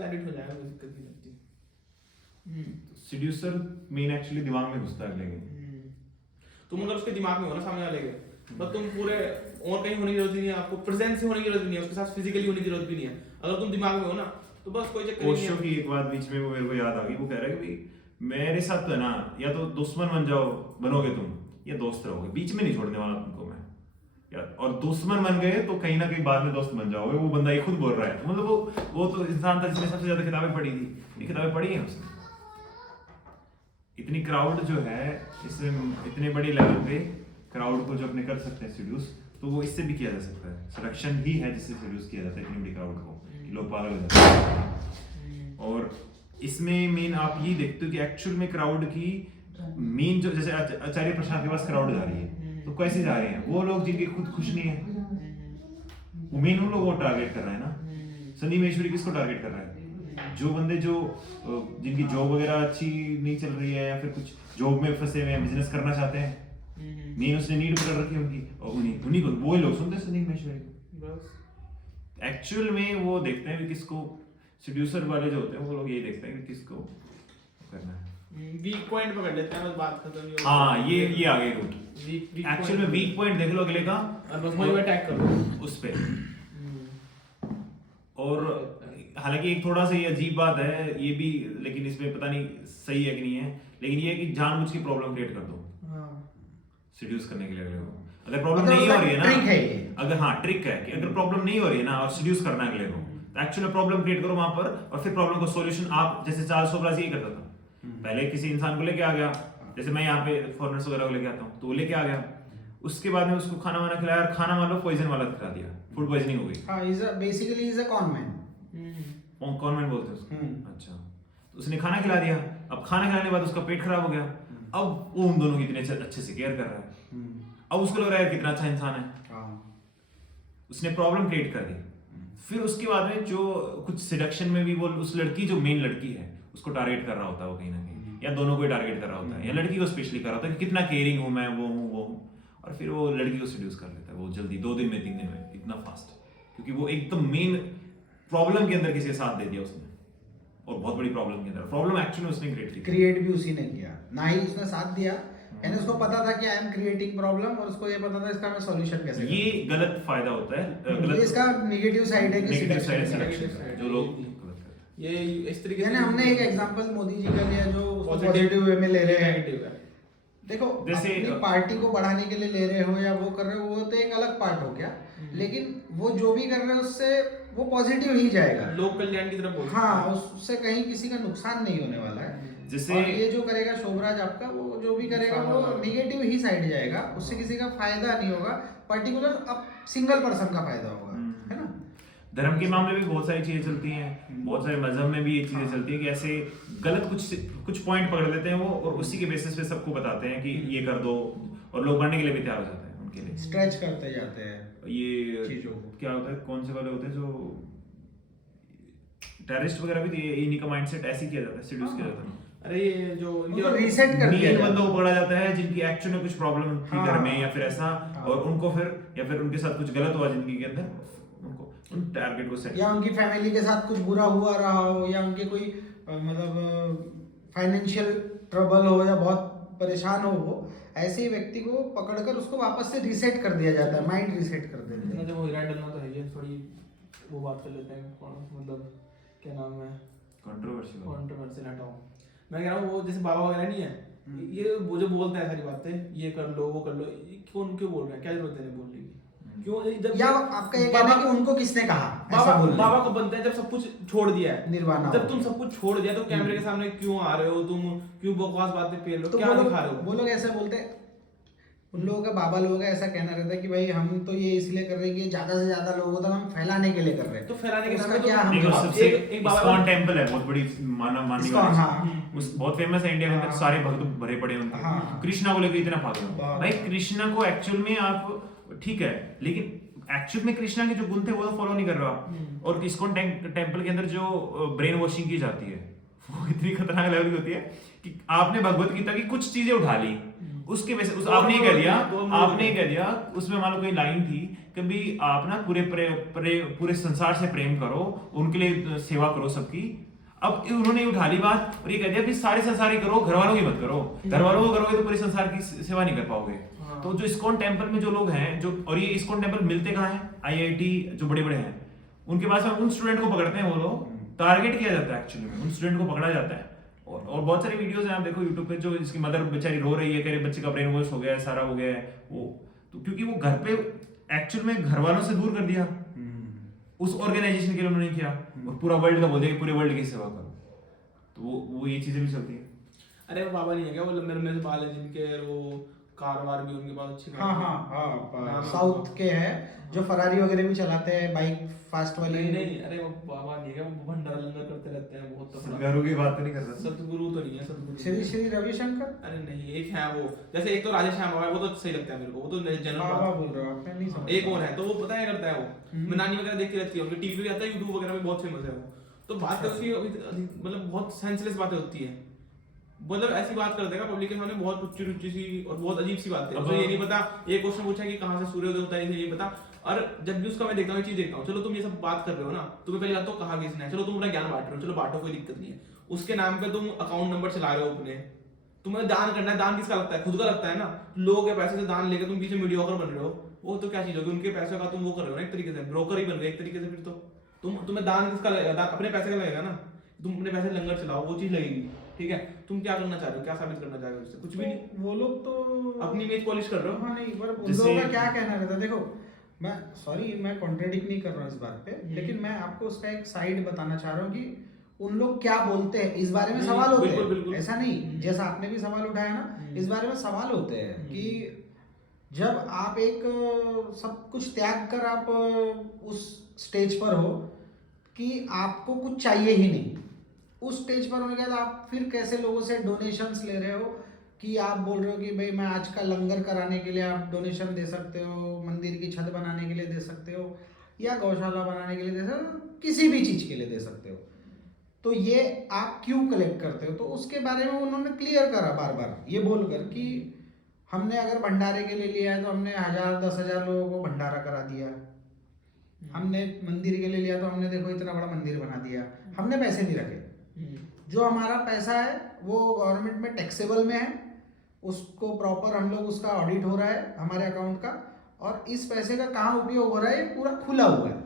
तो एडिट हो जाएगा, कोई दिक्कत नहीं लगती। सीड्यूसर मेन एक्चुअली दिमाग में घुसता है अगले के। तुम मतलब उसके दिमाग में हो ना सामने वाले के, बस तुम पूरे और कहीं होने की जरूरत नहीं है, आपको प्रेजेंस से होने की जरूरत भी नहीं है, उसके साथ फिजिकली होने की जरूरत भी नहीं है, अगर तुम दिमाग में हो ना तो बस कोई चक्कर नहीं ओशो है। की एक बात बीच में वो मेरे को याद आ गई, वो कह रहा है कि भाई मेरे साथ तो है ना, या तो दुश्मन बन जाओ, बनोगे तुम, या दोस्त रहोगे, बीच में नहीं छोड़ने वाला तुमको मैं यार। और दुश्मन बन गए तो कहीं ना कहीं बाद में दोस्त बन जाओगे, वो बंदा ये खुद बोल रहा है। तो मतलब वो तो इंसान था जिसने सबसे ज्यादा किताबें पढ़ी थी, ये किताबें पढ़ी हैं उसने। इतनी क्राउड जो है, इसमें इतने बड़े लेवल पे क्राउड को जो अपने कर सकते हैं सीड्यूस, तो वो इससे भी किया जा सकता है। सिलेक्शन ही है जिससे सीड्यूस किया जाता है इतनी बड़ी क्राउड को, कि लोग पागल हो जाते हैं। और इसमें मेन आप ये देखते हो कि एक्चुअल में क्राउड की मेन जो, जैसे आचार्य प्रसाद के पास क्राउड जा रही है, तो कैसे जा रहे हैं वो लोग जिनके खुद खुश नहीं है, वो मेन उन लोगों को टारगेट कर रहा है ना। संदीप महेश्वरी किसको टारगेट कर रहा है? जो बंदे जो जिनकी जॉब वगैरह अच्छी नहीं चल रही है, या फिर कुछ जॉब में फंसे हुए हैं, बिजनेस करना चाहते हैं, मेन उसने नीड पकड़ रखी है उनकी, और उन्हीं को वो लोग सुनते हैं संदीप महेश्वरी बस। एक्चुअल में वो देखते हैं कि किसको, सीड्यूसर वाले जो होते हैं वो लोग ये देखते हैं कि किसको करना है, वीक पॉइंट पकड़ लेते हैं, बस बात खत्म ही हो। हाँ ये आ गई रूट। एक्चुअल में वीक पॉइंट देख लो अगले का और बस वही अटैक करो उस पे। और हालांकि एक थोड़ा सा ये अजीब बात है ये भी, लेकिन इसमें पता नहीं सही है कि नहीं है, लेकिन ये है कि जानबूझ की प्रॉब्लम क्रिएट कर दो सीड्यूस करने के लिए अगले को। अगर प्रॉब्लम नहीं हो रही है ना, अगर हाँ ट्रिक है कि अगर प्रॉब्लम नहीं हो रही है ना और सीड्यूस करना है अगले को, तो एक्चुअल में प्रॉब्लम क्रिएट करो वहां पर, और फिर प्रॉब्लम का सॉल्यूशन आप, जैसे चार्ल्स सोबरास ये करता था, पहले किसी इंसान को लेके आ गया, जैसे मैं यहाँ पे फॉरेनर्स वगैरह को लेके आता हूँ, तो वो लेके आ गया, उसके बाद में उसको खाना वाना खिलाया, और खाना मान लो पॉइजन वाला खिला दिया, फूड पॉइजनिंग हो गई। हाँ, basically is a conman. Conman बोलते हैं उसको। अच्छा, तो उसने खाना खिला दिया, अब खाना खिलाने के बाद उसका पेट खराब हो गया, अब वो उन दोनों की इतने अच्छे से केयर कर रहा है, अब उसको लग रहा है कितना अच्छा इंसान है, उसने प्रॉब्लम क्रिएट कर दी। फिर उसके बाद में जो कुछ सिडक्शन में भी वो उस लड़की, जो मेन लड़की है, उसको टारगेट कर रहा होता है वो कहीं ना कहीं, या दोनों को टारगेट कर रहा होता है, या लड़की को स्पेशली कर रहा होता है कि कितना केयरिंग हूं मैं, वो हूं, और फिर वो लड़की को सीड्यूस कर लेता है वो जल्दी, 2 दिन में 3 दिन में, इतना फास्ट, क्योंकि वो एकदम मेन प्रॉब्लम के अंदर किसी का साथ दे दिया उसने, और बहुत बड़ी प्रॉब्लम के अंदर। प्रॉब्लम एक्चुअली उसने क्रिएट भी उसी ने किया, ना ही उसने साथ दिया, यानी उसको पता था कि आई एम क्रिएटिंग प्रॉब्लम, और उसको ये पता था इसका मैं सॉल्यूशन कैसे करूं। ये गलत फायदा होता है, गलत इसका नेगेटिव साइड है कि नेगेटिव साइड सिलेक्शन सिलेक्शन जो लोग गलत करते हैं। ये इस तरीके यानी हमने एक एग्जांपल मोदी जी का लिया जो पॉजिटिव वे में ले रहे हैं। देखो, जैसे अपनी पार्टी को बढ़ाने के लिए ले रहे हो या वो कर रहे हो, वो तो एक अलग पार्ट हो गया, लेकिन वो जो भी कर रहे हो उससे वो पॉजिटिव ही जाएगा, लोक कल्याण की तरफ बोल। हाँ, उससे कहीं किसी का नुकसान नहीं होने वाला है। जैसे और ये जो करेगा शोभराज आपका, वो जो भी करेगा वो नेगेटिव ही साइड जाएगा, उससे किसी का फायदा नहीं होगा, पर्टिकुलर अब सिंगल पर्सन का फायदा होगा, है ना। धर्म के मामले में बहुत सारी चीजें चलती हैं, बहुत सारे मजहब में भी ये चीजें चलती हैं कि ऐसे गलत कुछ पॉइंट पकड़ लेते हैं वो, और उसी के बेसिस पे सबको बताते हैं कि ये कर दो, और लोग बढ़ने के लिए भी तैयार हो जाते हैं उनके लिए, स्ट्रेच करते जाते हैं ये चीजों को। क्या होता है, कौन से वाले होते हैं जो टेररिस्ट वगैरह भी, इन्हीं का माइंडसेट ऐसे ही किया जाता है, सीड्यूस किया जाता है। अरे ये जो रीसेट कर दिया मेन बंदों को पकड़ा जाता है जिनकी एक्चुअल में कुछ प्रॉब्लम थी घर में, या फिर ऐसा, और उनको फिर, या फिर उनके साथ कुछ गलत हुआ जिंदगी के अंदर, उनको उन टारगेट को सेट, या उनकी फैमिली के साथ कुछ बुरा हुआ रहा हो, या उनके कोई मतलब फाइनेंशियल ट्रबल हो, या बहुत परेशान हो, वो ऐसे ही व्यक्ति को पकड़कर उसको वापस से रीसेट कर दिया जाता है, माइंड रीसेट कर देते हैं। जब वो हीरा डलना तो है, ये थोड़ी वो बात कर लेते हैं, मतलब क्या नाम है, कंट्रोवर्शियल हटाओ। मैं कह रहा हूँ वो जैसे बाबा वगैरह नहीं है, ये वो जो बोलते हैं सारी बातें, ये कर लो वो कर लो, क्यों बोल रहे हैं, क्या जरूरत है बोलने की, क्यों? जब या आपका ये कहना है कि उनको किसने कहा ऐसा बोलने? बाबा को बनता है जब सब कुछ छोड़ दिया है, निर्वाणा, जब तुम सब कुछ छोड़ दिया तो कैमरे के सामने क्यों आ रहे हो तुम, क्यों बकवास बातें पेल रहे हो, क्या दिखा रहे हो? वो लोग ऐसे बोलते हैं, उन लोगों का, बाबा लोगों का ऐसा कहना रहता है कि भाई हम तो ये इसलिए कर रहे हैं कि ज्यादा से ज्यादा लोगों तक हम फैलाने के लिए कर रहे हैं, तो फैलाने के उसका नाम पे क्या हम देखो, सबसे एक बाबा इस्कॉन टेंपल है, बहुत बड़ी मानने इस्कॉन, वाली, हाँ, उस बहुत फेमस है इंडिया के अंदर, सारे भक्त भरे पड़े हैं उनके, हाँ, कृष्णा को लेकर इतना पागल हो बहुत। भाई। कृष्णा को एक्चुअल में आप ठीक है, लेकिन एक्चुअल में कृष्णा के जो गुण थे वो तो फॉलो नहीं कर रहे हो आप। और इस्कॉन टेंपल के अंदर जो ब्रेन वॉशिंग की जाती है वो इतनी खतरनाक लेवल की होती है कि आपने भगवत गीता की कुछ चीजें उठा ली, उसके वजह से आपने ये कह दिया, उसमें मान लो कोई लाइन थी कि कभी आप ना पूरे संसार से प्रेम करो, उनके लिए सेवा करो सबकी। अब उन्होंने उठा ली बात और ये कह दिया कि सारे संसार ही करो, घर वालों की मत करो। घर वालों को करोगे तो पूरे संसार की सेवा नहीं कर पाओगे। तो जो इस्कॉन टेम्पल में जो लोग हैं, जो और ये इस्कॉन टेम्पल मिलते कहाँ हैं, IIT जो बड़े बड़े हैं उनके पास में उन स्टूडेंट को पकड़ते हैं, वो लोग टारगेट किया जाता है एक्चुअली में, उन स्टूडेंट को पकड़ा जाता है। और बहुत सारी वीडियोस हैं, आप देखो यूट्यूब पे, जो इसकी मदर बेचारी रो रही है, कह रही बच्चे का ब्रेन वॉश हो गया है, सारा हो गया है वो, तो क्योंकि वो घर पे एक्चुअल में घर वालों से दूर कर दिया उस ऑर्गेनाइजेशन के लिए उन्होंने किया, और पूरा वर्ल्ड का बोल दिया कि पूरे वर्ल्ड की सेवा करो। तो वो ये चीजें भी चलती है। अरे वो बाबा नहीं है क्या, वो लंबे से बाल है जिनके, वो कार वार भी उनके पास अच्छी हाँ साउथ के हैं जो फरारी वगैरह भी चलाते हैं, बाइक फास्ट वाली। नहीं अरे वो बाबा नहीं है क्या, वो भंडारा लंगर करते रहते हैं बहुत। तो सदगुरु की बात तो नहीं कर रहा, सदगुरु तो नहीं है, सदगुरु श्री रविशंकर। अरे नहीं, एक है वो, जैसे एक तो राजेश्याम बाबा है, वो तो सही लगता है मेरे को, वो तो जनरल बाबा बोल रहे हो आप, मैं नहीं समझ। एक और है तो वो पता है करता है वो, मैं नानी वगैरह देखती रहती है, उनके टीवी पे आता है, यूट्यूब वगैरह में बहुत फेमस है वो। तो बात उसकी मतलब बहुत सेंसलेस बातें होती है, मतलब ऐसी बात कर देगा पब्लिक के सामने, बहुत टुच्ची टुच्ची सी और बहुत अजीब सी बात है। मुझे ये नहीं पता, एक क्वेश्चन पूछा कि कहां से सूर्योदय होता है, ये नहीं पता। और जब भी उसका मैं देखता हूँ, चीज देखता हूँ, चलो तुम ये सब बात कर रहे हो ना, तुम्हें पहले बात तो कहा किसने है, चलो तुम अपना ज्ञान बांट रहे हो, चलो बांटो, कोई दिक्कत नहीं है। उसके नाम पे तुम अकाउंट नंबर चला रहे हो अपने, तुम्हें दान करना है, दान किसका लगता है, खुद का लगता है ना। लोगों के पैसे से दान लेकर तुम पीछे मीडियोकर बन रहे हो, वो तो क्या चीज होगी, उनके पैसे का तुम वो कर रहे हो ना, एक तरीके से ब्रोकर ही बन गए एक तरीके से। फिर तो तुम्हें दान किसका लगेगा, अपने पैसे का लगेगा ना। तुम अपने पैसे लंगर चलाओ, वो चीज लगेगी, ठीक है। तुम क्या करना चाह रहे हो, क्या साबित करना चाह रहे हो इससे, कुछ भी नहीं। वो लोग तो अपनी इमेज पॉलिश कर रहे हो। हाँ नहीं, पर उन लोगों का क्या कहना रहता है, देखो मैं सॉरी मैं कॉन्ट्रेडिक्ट नहीं कर रहा हूँ इस बात पे, लेकिन मैं आपको उसका एक साइड बताना चाह रहा हूँ कि उन लोग क्या बोलते हैं इस बारे में। सवाल होते हैं, ऐसा नहीं जैसा आपने भी सवाल उठाया ना, इस बारे में सवाल होते हैं कि जब आप एक सब कुछ त्याग कर आप उस स्टेज पर हो कि आपको कुछ चाहिए ही नहीं, उस स्टेज पर होने के बाद आप फिर कैसे लोगों से डोनेशंस ले रहे हो, कि आप बोल रहे हो कि भाई मैं आज का लंगर कराने के लिए आप डोनेशन दे सकते हो, मंदिर की छत बनाने के लिए दे सकते हो, या गौशाला बनाने के लिए दे सकते हो, किसी भी चीज़ के लिए दे सकते हो। तो ये आप क्यों कलेक्ट करते हो, तो उसके बारे में उन्होंने क्लियर करा बार बार ये बोलकर कि हमने अगर भंडारे के लिए लिया है तो हमने 1000-10,000 लोगों को भंडारा करा दिया, हमने मंदिर के लिए लिया तो हमने देखो इतना बड़ा मंदिर बना दिया, हमने पैसे नहीं रखे। जो हमारा पैसा है वो गवर्नमेंट में टैक्सेबल में है, उसको प्रॉपर हम लोग उसका ऑडिट हो रहा है हमारे अकाउंट का, और इस पैसे का कहाँ उपयोग हो रहा है पूरा खुला हुआ है,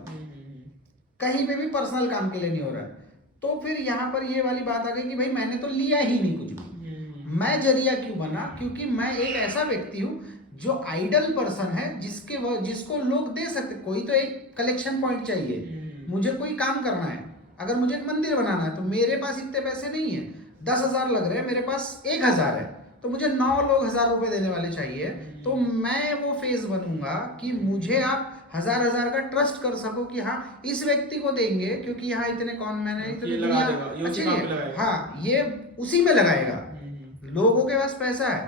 कहीं पे भी पर्सनल काम के लिए नहीं हो रहा है। तो फिर यहाँ पर ये वाली बात आ गई कि भाई मैंने तो लिया ही नहीं कुछ भी, मैं जरिया क्यों बना, क्योंकि मैं एक ऐसा व्यक्ति हूँ जो आइडल पर्सन है, जिसको लोग दे सकते। कोई तो एक कलेक्शन पॉइंट चाहिए, मुझे कोई काम करना है, अगर मुझे एक मंदिर बनाना है तो मेरे पास इतने पैसे नहीं है, 10,000 लग रहे हैं, मेरे पास 1,000 है, तो मुझे 9 लोग 1,000 रुपए देने वाले चाहिए। तो मैं वो फेज बनूंगा कि मुझे आप 1,000 का ट्रस्ट कर सको कि हाँ इस व्यक्ति को देंगे क्योंकि यहाँ इतने कौन मैंने इतनी दुनिया अच्छी है, हाँ ये उसी में लगाएगा। लोगों के पास पैसा है,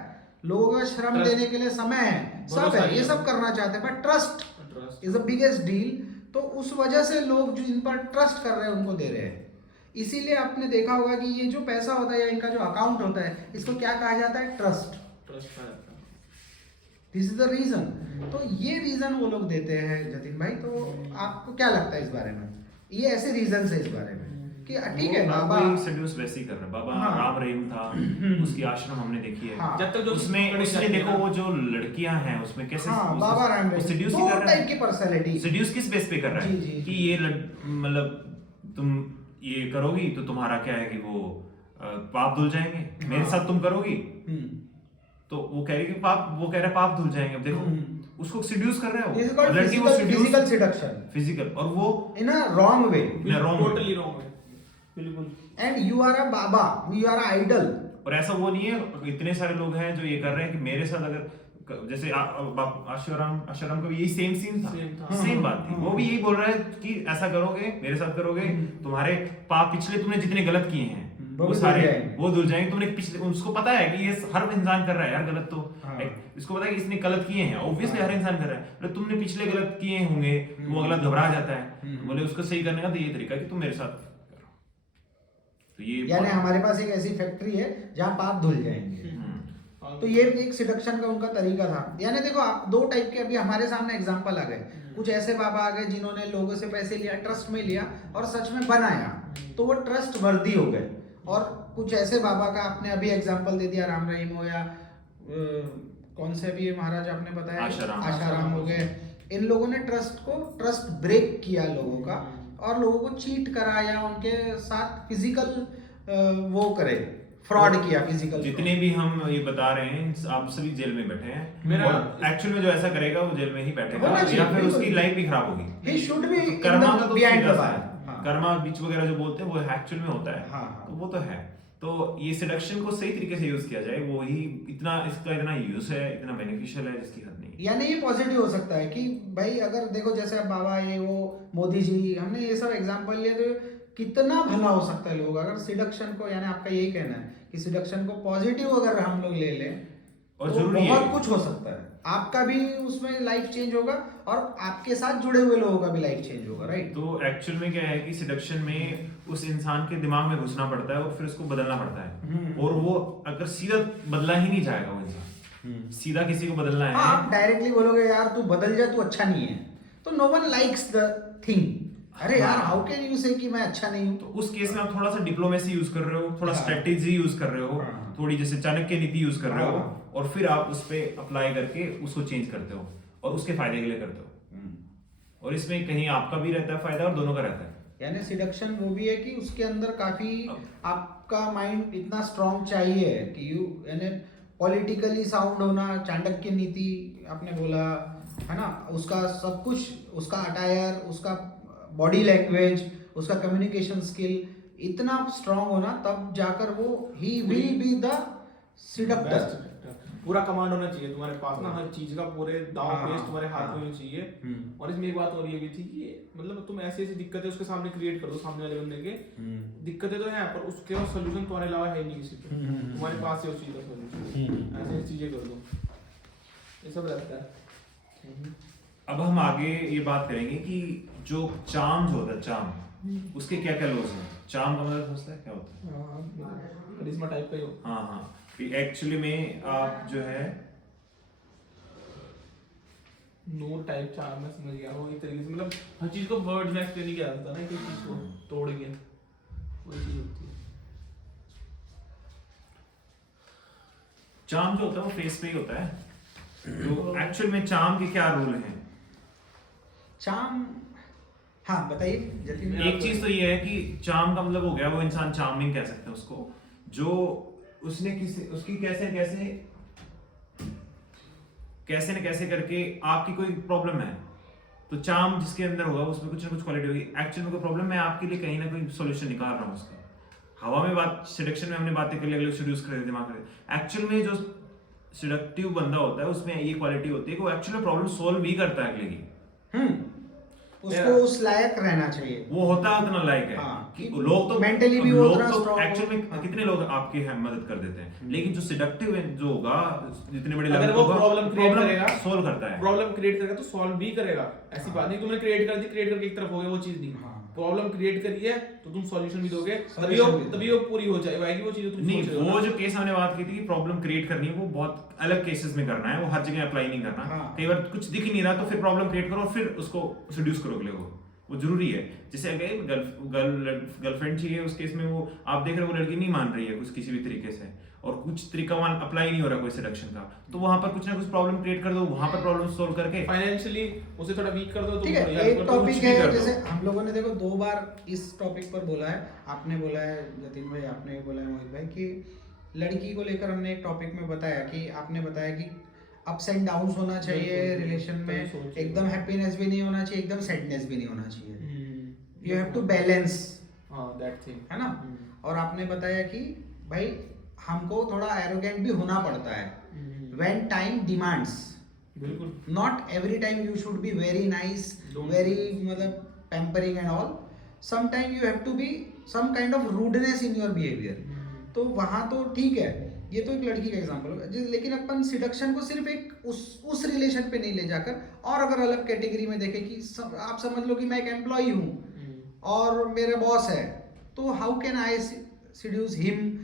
लोगों के पास श्रम देने के लिए समय है, सब है, ये सब करना चाहते हैं, but trust is the biggest deal. तो उस वजह से लोग जो इन पर ट्रस्ट कर रहे हैं उनको दे रहे हैं। इसीलिए आपने देखा होगा कि ये जो पैसा होता है या इनका जो अकाउंट होता है, इसको क्या कहा जाता है, trust. This is the reason. तो ये रीजन वो लोग देते हैं जतिन भाई। तो आपको क्या लगता है इस बारे में, ये ऐसे रीजन है इस बारे में कि ठीक है बाबा सेड्यूस वैसे ही कर रहे हैं। बाबा राम रहीम था, उसकी आश्रम हमने देखी है। जब तक जो उसमें देखो वो जो लड़कियां हैं उसमें कैसे बाबा राम रहीम सेड्यूस दो टाइप की पर्सनालिटी, सेड्यूस किस बेस पे कर रहा है कि ये मतलब तुम ये करोगी तो तुम्हारा क्या है कि वो पाप धुल जाएंगे, मेरे साथ तुम करोगी तो वो कह रही कि वो कह रहा है पाप धुल जाएंगे। अब देखो उसको सेड्यूस कर रहे हो, लड़की वो फिजिकल सेडक्शन, फिजिकल, और वो in a wrong way, totally wrong way, बिल्कुल। And you are a baba, you are a idol. और ऐसा वो नहीं है, इतने सारे लोग हैं जो ये कर रहे हैं कि मेरे साथ अगर जैसे आश्रम का भी यही सेम सीन था, सेम बात थी। वो भी यही बोल रहा है कि ऐसा करोगे, मेरे साथ करोगे, तुम्हारे पाप पिछले तुमने जितने गलत किए हैं वो सारे वो धुल जाएंगे। तुमने पिछले, उसको पता है कि ये हर इंसान कर रहा है यार गलत, तो इसको पता है कि इसने गलत किए हैं, ऑब्वियसली हर इंसान कर रहा है, मतलब तुमने पिछले गलत किए होंगे, वो अगला घबरा जाता है। बोले उसको सही करने का तो ये तरीका कि तुम मेरे साथ करो। तो ये यानी हमारे पास एक ऐसी फैक्ट्री है जहाँ पाप धुल जाएंगे। तो ये भी एक सिडक्शन का उनका तरीका था। यानी देखो आप दो टाइप के अभी हमारे सामने एग्जांपल आ गए। कुछ ऐसे बाबा आ गए जिन्होंने लोगों से पैसे लिया, ट्रस्ट में लिया और सच में बनाया, तो वो ट्रस्ट वर्दी हो गए। और कुछ ऐसे बाबा का आपने अभी एग्जांपल दे दिया, राम रहीम हो या कौन से भी महाराज आपने बताया, आशाराम हो गए। इन लोगों ने ट्रस्ट ब्रेक किया लोगों का और लोगों को चीट करा या उनके साथ फिजिकल वो करे, फ्रॉड किया फिजिकल। जितने भी हम ये बता रहे हैं आप सभी जेल में बैठे हैं। मेरा एक्चुअल में जो ऐसा करेगा वो जेल में ही बैठेगा या फिर उसकी लाइफ भी खराब होगी। ही शुड बी कर्मा का तो बिहाइंड द बार, कर्मा बीच वगैरह जो बोलते हैं वो एक्चुअल में होता है। तो वो तो है। तो ये सिडक्शन को सही तरीके से यूज किया जाए, वो ही इसका इतना यूज है, इतना बेनिफिशियल है जिसकी हद नहीं। यानी ये पॉजिटिव हो सकता है कि भाई अगर देखो जैसे अब बाबा ये वो मोदी जी, हमने ये सब एग्जांपल लिए तो कितना भला हो सकता है लोग अगर सिडक्शन को, यानी आपका यही कहना है कि सिडक्शन को पॉजिटिव अगर हम लोग ले लें और तो बहुत कुछ हो सकता है। आपका भी उसमें लाइफ चेंज होगा और आपके साथ जुड़े हुए लोगों का भी लाइफ चेंज होगा, राइट। तो एक्चुअल में क्या है कि सिडक्शन में उस इंसान के दिमाग में घुसना पड़ता है और फिर उसको बदलना पड़ता है। और वो अगर सीधा बदला ही नहीं जाएगा वो इंसान, सीधा किसी को बदलना है, आप डायरेक्टली बोलोगे यार तू बदल जा, तू अच्छा नहीं है, तो no one likes the thing. अरे यार हाउ कैन यू से कि मैं अच्छा नहीं हूं। तो उस केस में आप थोड़ा सा डिप्लोमेसी यूज कर रहे हो, थोड़ा स्ट्रेटेजी यूज कर रहे हो, थोड़ी जैसे चाणक्य नीति यूज कर रहे हो और फिर आप उस पे अप्लाई करके उसको चेंज करते हो और उसके फायदे के लिए करते हो। और इसमें कहीं आपका भी रहता है फायदा और दोनों का रहता है। यानी सिडक्शन वो भी है कि उसके अंदर काफी आपका माइंड इतना स्ट्रांग चाहिए कि यू यानी पॉलिटिकली साउंड होना, चाणक्य नीति आपने बोला है ना, उसका सब कुछ, उसका अटायर, उसका बॉडी लैंग्वेज, उसका कम्युनिकेशन स्किल इतना स्ट्रांग होना, तब जाकर वो ही विल बी द सिडक्टर। पूरा कमांड होना चाहिए तुम्हारे पास ना, हर चीज का पूरे दांव पेच तुम्हारे हाथ में होना चाहिए। और इसमें एक बात और ये भी थी कि मतलब तुम ऐसी ऐसी दिक्कतें उसके सामने क्रिएट कर दो, सामने वाले बंदे के दिक्कतें तो है पर उसके और सोल्यूशन तुम्हारे अलावा है नहीं किसी पे, तुम्हारे पास ही उस चीज का सोल्यूशन। ऐसी चीजें कर दो, ये सब रहता है। अब हम आगे ये बात करेंगे कि जो चार्म जो होता है, चार्म उसके क्या क्या लॉज हैं। चार्म का मतलब समझता है क्या होता है? करिश्मा टाइप का ही हो। हाँ, एक्चुअली में आप जो है नूर टाइप चार्म में समझ गया वो, एक तरीके से मतलब हर चीज को वर्ड्स में एक्सप्लेन नहीं किया जाता ना, कोई चीज को तोड़ के कोई चीज होती है। चार्म जो होता है वो फेस पे ही होता है। तो एक्चुअल में चार्म के क्या रूल हैं? चार्म, हाँ बताइए जतिन। एक चीज तो ये है कि चार्म का मतलब हो गया वो इंसान, चार्मिंग कह सकते हैं उसको, जो उसने उसकी कैसे न कैसे करके आपकी कोई प्रॉब्लम है तो चार्म जिसके अंदर होगा उसमें कुछ ना कुछ क्वालिटी होगी। एक्चुअल में कोई प्रॉब्लम मैं आपके लिए कहीं ना कोई सॉल्यूशन निकाल रहा हूँ उसका। हवा में बात, सिडक्शन में हमने बातें कर ली, अगले सीड्यूस कर दिमाग कर। एक्चुअल में जो सिडक्टिव बंदा होता है उसमें ये क्वालिटी होती है कि वो एक्चुअली प्रॉब्लम सॉल्व भी करता है अगले की। उसको उस लायक रहना चाहिए, वो होता है उतना लायक है। हाँ, कि लोग तो मेंटली भी लोग उतना तो strong एक्चुअल में हाँ, कितने लोग आपकी मदद कर देते हैं, लेकिन जो सिडक्टिव जो होगा जितने बड़े अगर वो प्रॉब्लम क्रिएट करेगा, सॉल्व करता है, प्रॉब्लम क्रिएट करेगा तो सॉल्व भी करेगा। ऐसी बात नहीं तुमने क्रिएट कर दी, क्रिएट करके एक तरफ हो गया वो चीज नहीं। प्रॉब्लम क्रिएट करी है तो तुम सॉल्यूशन भी दोगे, तभी वो पूरी हो जाएगी वो चीज। तुम नहीं, वो जो केस हमने बात की थी कि प्रॉब्लम क्रिएट करनी है वो बहुत अलग केसेस में करना है, वो हर जगह अप्लाई नहीं करना। कई बार कुछ दिख ही नहीं रहा तो फिर प्रॉब्लम क्रिएट करो, फिर उसको सिड्यूस करो अगले को, वो जरूरी है। जैसे अगर गर्लफ्रेंड चाहिए, उस केस में वो आप देख रहे हो वो लड़की नहीं मान रही है कुछ किसी भी तरीके से और कुछ तरीका वहां अप्लाई नहीं हो रहा कोई सिडक्शन का, तो वहां पर कुछ ना कुछ प्रॉब्लम क्रिएट कर दो, वहां पर प्रॉब्लम सॉल्व करके फाइनेंशियली उसे थोड़ा वीक कर दो। ठीक है, एक टॉपिक है जैसे हम लोगों ने देखो 2 बार इस टॉपिक पर बोला है, आपने बोला है जतिन भाई, आपने बोला है मोहित भाई कि लड़की को लेकर हमने एक टॉपिक में बताया कि आपने बताया कि अप्स एंड डाउन्स होना चाहिए रिलेशन में, एकदम हैप्पीनेस भी नहीं होना चाहिए, एकदम सैडनेस भी नहीं होना चाहिए। You have to balance that thing, है ना। और आपने बताया कि भाई हमको थोड़ा एरोगेंट भी होना पड़ता है व्हेन टाइम डिमांड्स। बिल्कुल, not every time you should be very nice, very मतलब pampering and all. Some time you have to be some kind of rudeness in your behaviour. तो वहां तो ठीक है, ये तो एक लड़की का एग्जांपल है, लेकिन अपन सिडक्शन को सिर्फ एक उस रिलेशन पे नहीं ले जाकर और अगर अलग कैटेगरी में देखें कि आप समझ लो कि मैं एक एम्प्लॉय हूँ और मेरे बॉस है, तो how can I seduce him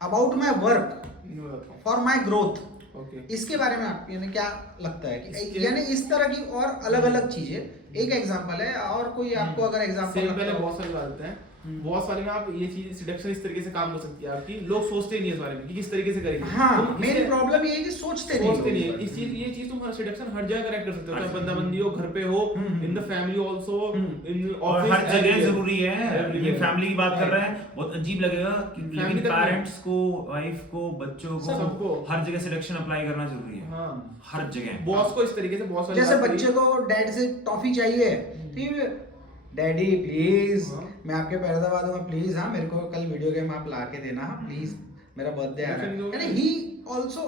about my work नहीं बताता हूँ। फॉर माय ग्रोथ, ओके इसके बारे में आप यानी क्या लगता है कि इसके- यानी इस तरह की और अलग अलग चीजें, एक एग्जांपल है और कोई आपको अगर एग्जांपल सेम पहले बहुत सारी बात हैं। बहुत सारे में आप ये चीज सिडक्शन इस तरीके से काम कर सकती है आपकी, लोग सोचते नहीं है इस बारे में कि किस तरीके से करेंगे। हाँ, तुम मेरी इसे- प्रॉब्लम ये है कि सोचते सोचते नहीं नहीं है। इस चीज ये चीज तुम सिडक्शन हर जगह करेक्ट कर सकते हो, चाहे हर बंदा जगह। बंदी हो, घर पे हो, इन द फैमिली आल्सो, इन और ऑफिस, हर जगह जरूरी है। Everywhere. ये फैमिली की बात कर रहे हैं, बहुत अजीब लगेगा कि Family लेकिन तक नहीं। पेरेंट्स को, वाइफ को, बच्चों को, सबको। हर जगह सिलेक्शन अप्लाई करना जरूरी है। हाँ हर जगह। बॉस को इस तरीके से बहुत सारी जैसे बात करी। बच्चे को डैड से टॉफी चाहिए, ठीक है, डैडी प्लीज हाँ। मैं आपके पैर दबा दूंगा प्लीज, हाँ मेरे को कल वीडियो गेम आप ला के देना, हाँ प्लीज मेरा बर्थडे आ रहा है, Emotionally यानी ही आल्सो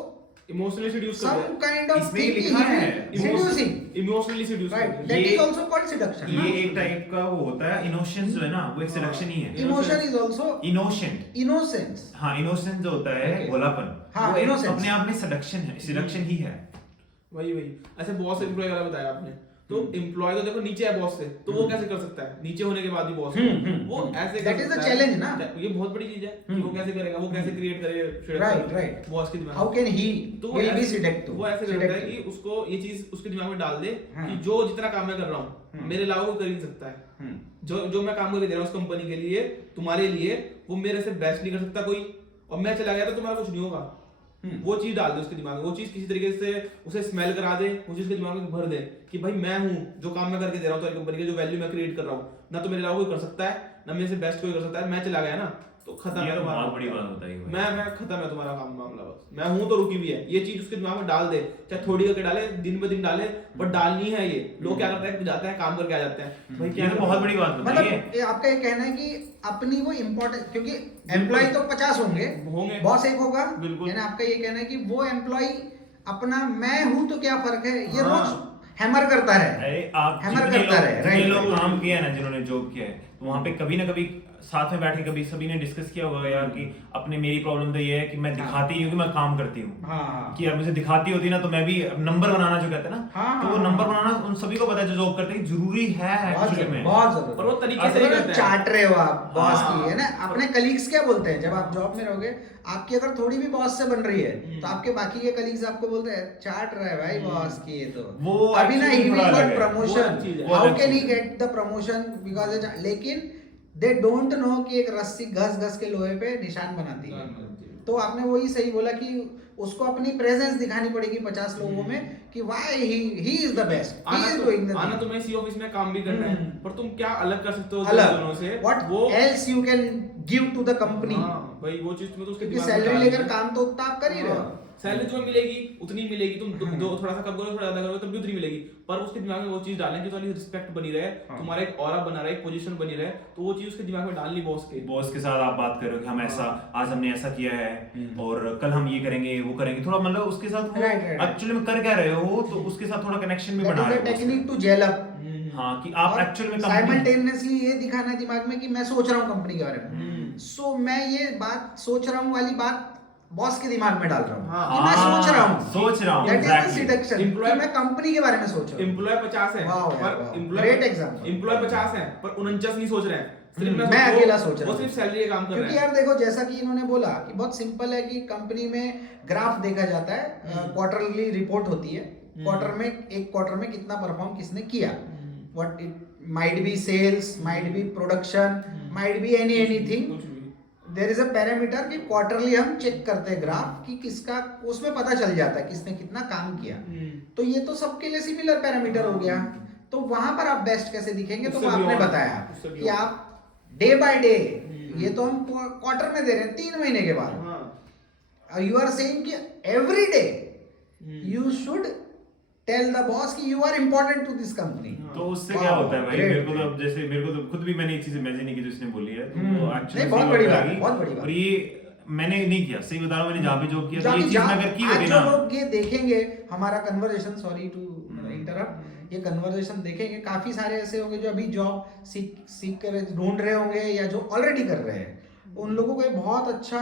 इमोशनली सेड्यूस कर सम रहे हैं। काइंड ऑफ इसमें ही थिंग लिखा है, सेड्यूसिंग, इमोशनली सेड्यूस राइट, कर दैट ये- इज आल्सो कॉल्ड सेडक्शन। ये एक टाइप का वो होता है, इनोशंस जो है ना, वो एक सिलेक्शन ही है। Emotion is also innocent, innocence. हाँ इनोसेंस जो होता है, Okay. भोलापन, हाँ, वो एक innocence. अपने आप में सिलेक्शन है, सिलेक्शन ही है। वही ऐसे बॉस एम्प्लॉय वाला बताया आपने, तो एम्प्लॉय तो देखो नीचे है बॉस से, तो वो कैसे कर सकता है नीचे होने के बाद भी बॉस वो ऐसे कर That is the सकता है। challenge ना? ये बहुत बड़ी चीज है कि वो कैसे करेगा, वो कैसे क्रिएट करेगा Right. बॉस के दिमाग हाउ में। कैन ही तो विल बी ऐसे- सेडक्टिव, वो ऐसे करता है कि उसको ये चीज उसके दिमाग में डाल दे हाँ। कि जो जितना काम मैं कर रहा हूँ मेरे अलावा कोई कर ही नहीं सकता है, जो मैं काम करके दे रहा हूँ उस कंपनी के लिए, तुम्हारे लिए, वो मेरे से बेस्ट नहीं कर सकता कोई, और मैं चला गया तो तुम्हारा कुछ नहीं होगा। वो चीज डाल दे उसके दिमाग में, वो चीज किसी तरीके से उसे स्मेल करा दे, वो चीज उसके दिमाग में भर दे कि भाई मैं हूँ, जो काम मैं करके दे रहा हूँ तुम्हारी कंपनी के, जो वैल्यू मैं क्रिएट कर रहा हूँ, ना तो मेरे अलावा कोई कर सकता है, ना मेरे से बेस्ट कोई कर सकता है, मैं चला गया ना तो खत्म ये है तो तुम्हारा। बहुत बड़ी बात होता है ये। मैं खत्म है तुम्हारा काम मामला, बस मैं हूं तो रुकी भी है। ये चीज उसके दिमाग में डाल दे, चाहे थोड़ी करके डाले, दिन ब दिन डाले, पर डालनी है ये। लोग क्या करते हैं, जाते हैं काम करके आ जाते हैं, भाई ये तो बहुत बड़ी बात बताई है। मतलब ये आपका ये कहना है कि अपनी वो इम्पोर्टेंट, क्योंकि एम्प्लॉय तो 50 होंगे, बॉस एक होगा, बिल्कुल। यानी आपका ये कहना है कि वो एम्प्लॉय अपना मैं हूं तो क्या फर्क है, ये हाँ। रोज हैमर करता रहे, अरे आप हैमर जितने करता रहे, जितने राइट, लोग राइट। काम किया है ना, जिन्होंने जॉब किया है, तो वहाँ पे कभी ना कभी साथ में बैठ के कभी सभी ने डिस्कस किया होगा यार कि अपने मेरी प्रॉब्लम तो ये है कि मैं दिखाती नहीं हूँ कि मैं काम करती हूँ, हाँ कि यार मुझे दिखाती होती ना तो मैं भी नंबर बनाना जो कहते हैं ना, हाँ, तो वो हाँ, नंबर हाँ। बनाना उन सभी को पता है जो जॉब करते हैं जरूरी है एक्चुअली में। बहुत जरूरत, पर वो तरीके से ही करते हैं। चाट रहे हो आप बॉस हाँ। की, है ना, अपने कलीग्स क्या बोलते हैं जब आप जॉब में रहोगे, आपकी अगर थोड़ी भी बॉस से बन रही है तो आपके बाकी के कलीग्स आपको बोलते हैं चाट रहा है भाई बॉस की, ये तो वो अभी ना actually ही थोड़ा विल अलग गॉट है। वो प्रमोशन, अलग चीज है। वो हाउ अलग कैन ही चीज है। गेट द प्रमोशन बिकॉज, लेकिन दे डोंट नो कि एक रस्सी घस घस के लोहे पे निशान बनाती है। तो आपने वही सही बोला कि उसको अपनी प्रेजेंस दिखानी पड़ेगी 50 लोगों में कि why he is the best, he is doing the आना तुम्हें इसी ऑफिस में काम भी करना है, पर तुम क्या अलग कर सकते हो अलग, दोनों से, व्हाट वो else you can give to the company, हाँ भाई वो चीज तुम्हें तो उसके क्योंकि दिमाग में सैलरी डालनी लेकर है। काम तो उतना आप कर ही रहे हो। सैलरी तुम्हें मिलेगी उतनी मिलेगी, तुम दो थोड़ा सा कम करोगे, थोड़ा ज्यादा करोगे तब भी उतनी मिलेगी, पर उसके दिमाग में वो चीज डालने की तुम्हारी रिस्पेक्ट बनी रहे, तुम्हारा एक ऑरा बना रहे, एक पोजीशन बनी रहे, तो वो चीज उसके दिमाग में डालनी बॉस के। बॉस के साथ आप बात करो कि हम ऐसा आज हमने ऐसा किया है और कल हम ये करेंगे वो करेंगे, थोड़ा मतलब उसके साथ Right. एक्चुअली में कर क्या रहे हो, तो उसके साथ थोड़ा कनेक्शन भी दैट बना इज रहे द हो टेक्निक टू जेल अप, हाँ कि आप एक्चुअली में company- साइमल्टेनियसली ये दिखाना है दिमाग में कि मैं सोच रहा हूँ कंपनी के बारे में, सो मैं ये बात सोच रहा हूँ वाली बात बॉस के दिमाग में डाल रहा हूँ हाँ। कि मैं सोच रहा हूँ, सोच रहा हूँ that is the exactly. Seduction, Employee- कि मैं कंपनी के बारे में सोच रहा हूँ। एम्प्लॉय 50 है, वाह यार, पर वाह। Employ Great example. एम्प्लॉय 50 है पर 49 नहीं सोच रहे हैं, सिर्फ मैं वो- अकेला सोच रहा वो हूँ। सिर्फ सैलरी का काम कर रहे क्योंकि हैं। यार देखो जैसा कि इन्होंने बोला कि बहुत सिंपल है कि कंपनी में ग्राफ देखा जाता है, क्वार्टरली रिपोर्ट होती है, क्वार्टर में एक क्वार्टर में कितना परफॉर्म किसने किया, what it might be sales, might be production, might be anything, कुछ भी। देयर इज अ पैरामीटर कि क्वार्टरली हम चेक करते हैं ग्राफ कि किसका, उसमें पता चल जाता है किसने कितना काम किया, तो ये तो सबके लिए सिमिलर पैरामीटर हो गया, तो वहां पर आप बेस्ट कैसे दिखेंगे, तो वो उससे भी आपने और- बताया उससे भी कि और। आप डे बाय डे, ये तो हम क्वार्टर में दे रहे हैं 3 महीने के बाद, हाँ। यू आर सेइंग कि every day you should tell the boss कि you are important to this company. तो उससे Wow, क्या होता है भाई, great, मेरे को तो अब जैसे मेरे को तो खुद भी मैंने एक चीज इमेजिन नहीं की जो इसने बोली है, तो वो actually नहीं, बहुत सही बड़ी बात बात है, लगी। बहुत बड़ी बात। और ये मैंने नहीं किया, सही बता रहा हूँ, मैंने जहाँ पे जॉब किया तो ये चीज जहाँ- मैं अगर की आज होती जो ना, लोग ये देखेंगे हमारा कन्वर्सेशन, सॉरी टू इंटरप्ट, ये कन्वर्सेशन देखेंगे, काफी सारे ऐसे होंगे जो अभी जॉब सीख कर ढूंढ रहे होंगे या जो ऑलरेडी कर रहे हैं, उन लोगों को ये बहुत अच्छा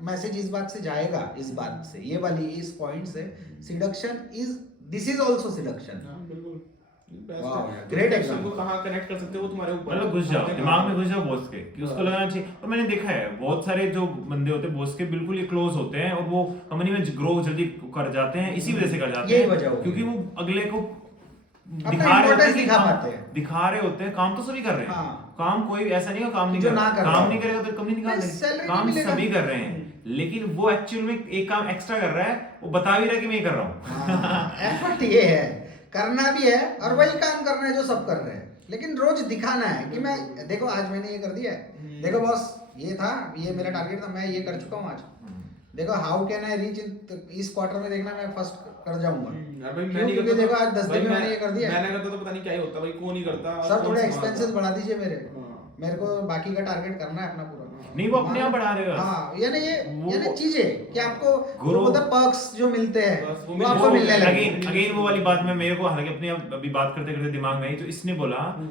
मैसेज इस बात से जाएगा, इस बात से, ये वाली इस पॉइंट से, seduction is, this is also seduction. हाँ, बिल्कुल वाह यार, great एक्शन example। को कहाँ कनेक्ट कर सकते हो वो तुम्हारे ऊपर है। मतलब घुस जाओ दिमाग में, घुस जाओ बॉस के कि उसको लगाना चाहिए। और मैंने देखा है बहुत सारे जो बंदे होते हैं बॉस के बिल्कुल ही क्लोज होते हैं और वो कंपनी में ग्रो जल्दी कर जाते हैं, इसी वजह से कर जाते यही हैं वजह होगी। क्योंकि वो अगले को अपना दिखा रहे होते importance हैं कि दिखा काम- पाते हैं। दिखा रहे होते हैं, काम तो सभी कर रहे हैं। हाँ। काम कोई ऐसा नहीं है काम नहीं जो कर ना रहा, कर रहा काम हो। नहीं करेगा तो कंपनी निकाल नहीं, देगी। salary काम नहीं मिलेगा। सभी कर रहे हैं, लेकिन वो एक्चुअल में एक काम एक्स्ट्रा कर रहा है, वो बता भी रहा है कि मैं ये कर रहा हूँ। एफर्ट ये है, करना भी है और वही काम करना है जो सब कर रहे हैं, लेकिन रोज दिखाना है कि मैं देखो आज मैंने ये कर दिया है, देखो बॉस ये था, ये मेरा टारगेट था, मैं ये कर चुका हूँ आज, देखो हाउ कैन आई रीच इस क्वार्टर में, देखना मैं फर्स्ट कर जाऊंगा। यार भाई मैं क्यों? नहीं क्योंकि करता देखो तो- आज 10 भाई दिन में मैं- मैंने ये कर दिया है। मैंने करता तो पता नहीं क्या ही होता भाई, कौन नहीं करता। सर कौन थोड़े संभालता? एक्सपेंसेस बढ़ा दीजिए मेरे, हाँ। मेरे को बाकी का टारगेट करना है अपना पूरा। नहीं वो अपने आप बढ़ा रहे हो। हाँ यानी वो- ये चीजें कि आपको गुरु- जो मतलब पर्क्स जो मिलते हैं बस वो वो मिलने- आपको मिलने लगे। अगेन वो वाली बात में मेरे को हालांकि अपने अभी बात करते करते दिमाग में आई, जो इसने बोला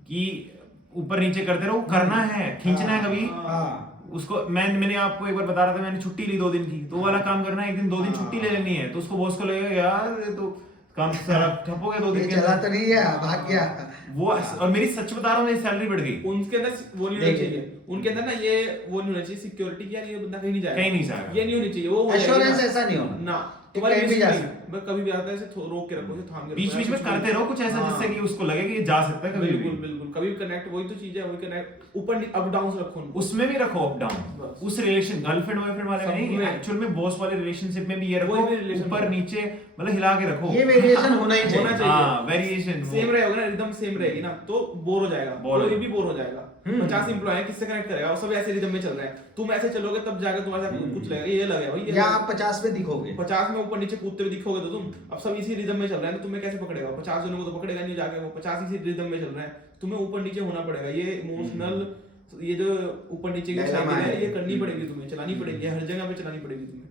कि ऊपर नीचे करते रहो, करना है, खींचना है कभी हाँ उसको। मैंने आपको एक बार बता रहा था, मैंने छुट्टी ली 2 दिन की, तो वो वाला काम करना है, एक दिन 2 दिन छुट्टी ले लेनी है, तो उसको बॉस को लगेगा यार ये तो काम सारा ठप हो गया 2 ये दिन के चला अंदर। तो नहीं है, भाग गया। वो और मेरी सच बता रहा हूँ, मेरी सैलरी बढ़ गई। उनके अंदर वो नहीं होना देखिए। चाहिए, उनके अंदर ना ये वो नहीं होना चाहिए सिक्योरिटी की, यार ये बंदा कहीं नहीं जाएगा, कहीं नहीं जाएगा। ये नहीं होनी चाहिए, वो हो जाएगा एश्योरेंस ना। ऐसा नहीं होना ना कि तुम्हारी कहीं भी मिस जा नहीं, सकते। मैं कभी भी आता है ऐसे रोक के रखो, ऐसे थाम के रखो, बीच बीच में ऐसे करते रहो कुछ ऐसा हाँ। जिससे कि उसको लगे कि ये जा सकता है कभी बिल्कुल भी। बिल्कुल, कभी कनेक्ट, वही तो चीज है, वही कनेक्ट, ऊपर अप डाउन रखो उनको। उसमें भी रखो अप डाउन, बस। उस रिलेशन गर्लफ्रेंड बॉयफ्रेंड वाले में सब नहीं, में। एक्चुअल में बॉस वाले रिलेशनशिप में भी ये रखो, कोई भी relation ऊपर में। नीचे मतलब हिला के रखो। ये वेरिएशन होना ही होना चाहिए। चाहिए। हाँ वेरिएशन सेम रहेगा ना, एकदम सेम रहेगी ना, तो बोर हो जाएगा, Bore कोई हो- भी बोर हो जाएगा। 50 एम्प्लॉय है, किससे कनेक्ट करेगा, और सब ऐसे रिदम में चल रहे हैं, तुम ऐसे चलोगे तब जाकर तुम्हारे साथ कुछ लगेगा, ये लगेगा भाई, ये या आप 50 पे दिखोगे। 50 में ऊपर नीचे कूदते हुए दिखोगे तो तुम, अब सब इसी रिदम में चल रहे हैं, तो तुम्हें कैसे पकड़ेगा? 50 जनों को तो पकड़ेगा नहीं जाके, वो 50 इसी रिदम में चल रहे हैं, तुम्हें ऊपर नीचे होना पड़ेगा। ये इमोशनल, ये जो ऊपर नीचे की Dilemma साइकिल है, है। ये करनी पड़ेगी तुम्हें, चलानी पड़ेगी, हर जगह पे चलानी पड़ेगी तुम्हें,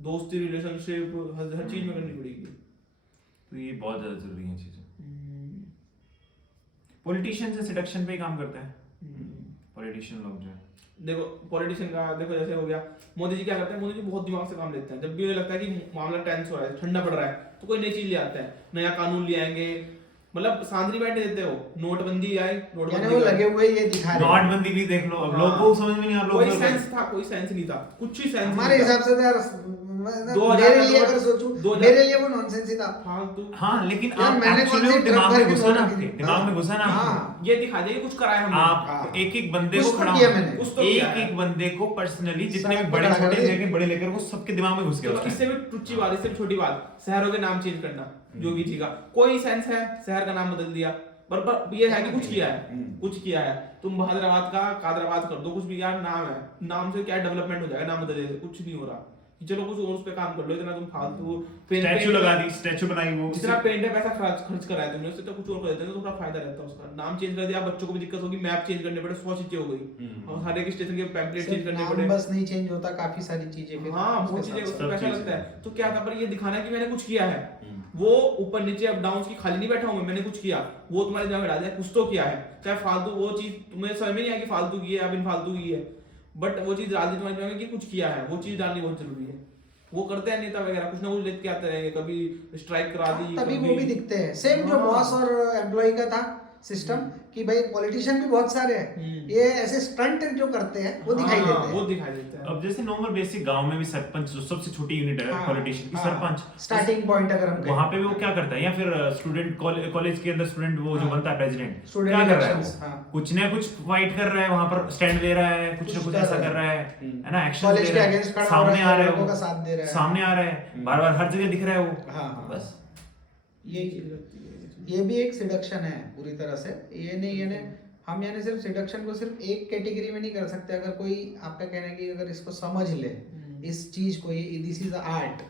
दोस्ती रिलेशनशिप हर चीज में करनी पड़ेगी। तो ये बहुत ज्यादा जरूरी है चीजें। पॉलिटिशियन से सिडक्शन पे ही काम करते हैं पॉलिटिशियन लोग जो है। देखो पॉलिटिशियन का देखो, जैसे हो गया मोदी जी, क्या करते हैं, मोदी जी बहुत दिमाग से काम लेते हैं। जब भी उन्हें लगता है कि मामला टेंस हो रहा है, ठंडा पड़ रहा है, तो कोई नई चीज ले आते हैं, नया कानून ले आएंगे, मतलब सांधरी बैठने देते हो, नोटबंदी आई, यानी नोटबंदी वो का- लगे हुए ये दिखा रहे हैं। नोटबंदी भी देख लो, अब हाँ। लोगों को समझ में नहीं आ रहा, कोई लोग सेंस था, कोई सेंस नहीं था, कुछ ही सेंस हमारे नहीं था। हिसाब से तो यार 2000 मेरे लिए का अगर सोचूं, 2000 मेरे लिए वो नॉनसेंस ही था। फालतू। हाँ लेकिन यार आप मैंने एक्चुअली कौन सी दिमाग ट्रक में भर के घुसा ना, नोट आपके की? दिमाग में घुसा ना, हाँ। ये दिखा दिया कि कुछ कराया हमने। आप हाँ। एक एक बंदे कुछ को तो खड़ा किया होना- मैंने। कुछ तो किया एक है। एक बंदे को पर्सनली जितने सब भी बड़े पकड़ा छोटे कर जगह बड़े लेकर वो सबके दिमाग में घुस गया चलो उसके। इससे भी टुच्ची बात, इससे भी छोटी बात, शहरों के नाम चेंज करना, योगी जी का कोई सेंस है? शहर का नाम बदल दिया, पर ये है कि कुछ किया है, कुछ किया है। तुम हैदराबाद का कादराबाद कर दो, कुछ भी, यार नाम है, नाम से क्या डेवलपमेंट हो जाएगा, नाम बदले से कुछ नहीं हो रहा। कि चलो कुछ और उस पे काम कर लो, इतना तुम फालतू स्टैचू लगा दी, स्टैचू बनाई वो जितना पेंट है पैसा खर्च कराया तुमने, उससे तो कुछ और कर देते तो थोड़ा फायदा रहता है उसका। नाम चेंज कर दिया, बच्चों को भी दिक्कत होगी, मैप चेंज करने पड़े, 100 चीजें हो गई, और हर एक स्टेशन के पैम्पलेट चेंज करने नाम पड़े। बस नहीं चेंज होता, काफी सारी चीजें फिर हाँ उसके बहुत चीजें, साथ उसमें सब पैसा चीजें। लगता है। तो क्या था, पर ये दिखाना है कि मैंने कुछ किया है, वो ऊपर नीचे अप डाउन की खाली नहीं बैठा हूं मैं, मैंने कुछ किया, वो तुम्हारे दिमाग में डाल दिया, कुछ तो किया है। चाहे फालतू वो चीज तुम्हें समझ में नहीं आया कि फालतू की है या बिन फालतू की है, बट वो चीज डाल दी तुम्हारे दिमाग में कि कुछ किया है, वो चीज डालनी बहुत जरूरी है। वो करते हैं नेता वगैरह, कुछ ना कुछ लेके आते रहेंगे, कभी स्ट्राइक करा दी, तभी कभी वो भी दिखते हैं। सेम जो हाँ। बॉस और एम्प्लॉय का था सिस्टम कि भाई पॉलिटिशियन भी बहुत सारे हैं, ये ऐसे स्टंट जो करते हैं वो दिखाई हाँ, देते वो हैं। दिखाई देता है। अब जैसे नॉर्मल बेसिक गांव में भी सरपंच जो सबसे छोटी यूनिट है हाँ, पॉलिटिशियन की, हाँ, सरपंच स्टार्टिंग पॉइंट अगर हम कहें। वहां पे भी वो क्या करता है, या फिर स्टूडेंट कॉलेज के अंदर स्टूडेंट वो जो हाँ। बनता है प्रेसिडेंट, Student क्या कर रहा है elections, वो? हाँ। कुछ ना कुछ फाइट कर रहा है वहां पर, स्टैंड ले रहा है, कुछ ना कुछ ऐसा कर रहा है ना, एक्शन कॉलेज ले के रहा है, against खड़ा हो सामने रहा है, आ रहा है लड़कों वो, का साथ दे रहा है। सामने आ रहा है, बार बार हर जगह दिख रहा है वो। हाँ, हाँ। बस ये भी एक सिडक्शन है पूरी तरह से। ये नहीं, यानी हम यानी सिर्फ सिडक्शन को सिर्फ एक कैटेगरी में नहीं कर सकते। अगर कोई आपका कहना है कि अगर इसको समझ ले, इस चीज को, ये दिस इज आर्ट,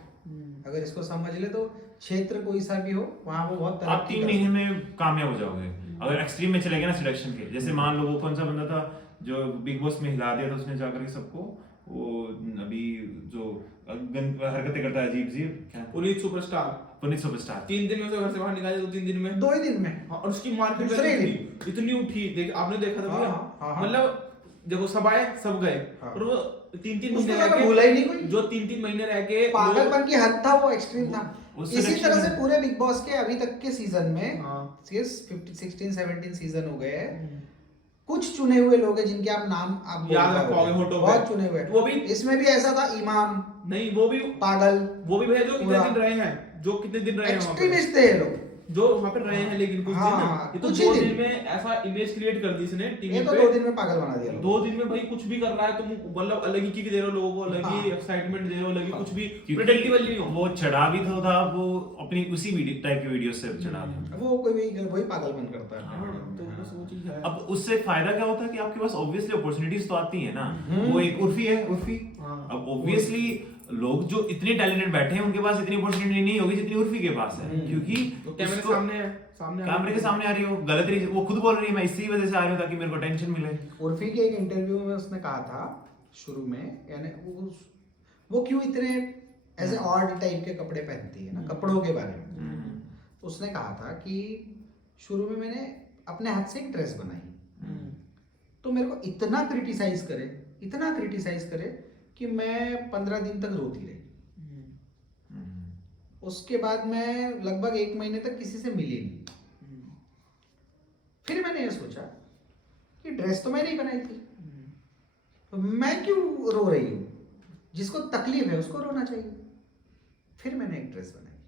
अगर इसको समझ ले तो क्षेत्र कोई सा भी हो वहां वो बहुत आप तरक्की 3 कर महीने में कामयाब हो जाओगे अगर एक्सट्रीम में चले गए ना सिलेक्शन के। जैसे मान लो वो कौन सा बंदा था जो बिग बॉस में हिला दिया था, उसने जाकर के सबको, वो अभी जो हरकतें करता है अजीब अजीब, क्या पुनीत सुपरस्टार, पुनीत सुपरस्टार, 3 दिन में उसे घर से बाहर निकाले, 2-3 दिन में, 2 ही दिन में। हाँ, और उसकी मार्केट दूसरे वैल्यू इतनी उठी, देख आपने देखा था भैया, हाँ, हाँ, हाँ। मतलब देखो सब आए सब गए, हाँ। और वो 3-3 उसको महीने तो रह भूला ही नहीं के, कोई। जो 3-3 महीने रह के पागलपन की हद था, वो एक्सट्रीम था। उससे इसी selection तरह से में- पूरे बिग बॉस के अभी तक के सीजन में हाँ। 16-17 सीजन हो गए हैं। कुछ चुने हुए लोग हैं जिनके आप नाम आप याद बोल रख पाओगे पाओगे। होठों पे। बहुत चुने हुए हैं। वो भी इसमें भी ऐसा था, इमाम, नहीं, वो भी पागल, भैया जो कितने पूरा। दिन रहे हैं, जो कितने दिन रहे हैं वहाँ पे, एक्सट्रीमिस्ट थे ये लोग। जो वहाँ पे रहे हैं, लेकिन कुछ हाँ, दिन हाँ, ये तो कुछ 2 ही दिन दिन। में ऐसा इमेज क्रिएट कर दी इसने टीवी ये तो पे। 2 दिन में पागल बना दिया लोगों 2 दिन में भाई कुछ भी कर रहा है, तुम मतलब अलग ही किक दे रहे हो लोगों को, अलग ही हाँ। एक्साइटमेंट दे रहे हो, अलग ही हाँ। कुछ भी क्योंकि प्रेडिक्टेबल नहीं हो। वो चढ़ा भी था, वो अपनी उसी वीडियो टाइप की वीडियो से चढ़ा था। को। वो कोई वही पागलपन करता है। हाँ, तो बस वो चीज है। अब उससे फायदा क्या होता है कि आपके पास ऑब्वियसली अपॉर्चुनिटीज तो आती है ना। वो एक उर्फी है, उर्फी। हाँ। अब ऑब्वियसली लोग जो इतने टैलेंटेड बैठे हैं उनके पास इतनी अपॉर्चुनिटी नहीं होगी जितनी उर्फी के पास है, क्योंकि तो कैमरे उसको- सामने है, सामने कैमरे के सामने आ रही हो, गलत रही, वो खुद बोल रही है मैं इसी वजह से आ रही हूँ ताकि मेरे को टेंशन मिले। उर्फी के एक इंटरव्यू में उसने कहा था शुरू में, यानी वो क्यों इतने ऐसे ऑड टाइप के कपड़े पहनती है ना, कपड़ों के बारे में उसने कहा था कि शुरू में मैंने अपने हाथ से एक ड्रेस बनाई, तो मेरे को इतना क्रिटिसाइज करे कि मैं 15 दिन तक रोती रही। उसके बाद मैं लगभग 1 महीने तक किसी से मिली नहीं। फिर मैंने ये सोचा कि ड्रेस तो मैंने ही बनाई थी, तो मैं क्यों रो रही हूँ? जिसको तकलीफ है उसको रोना चाहिए। फिर मैंने एक ड्रेस बनाई,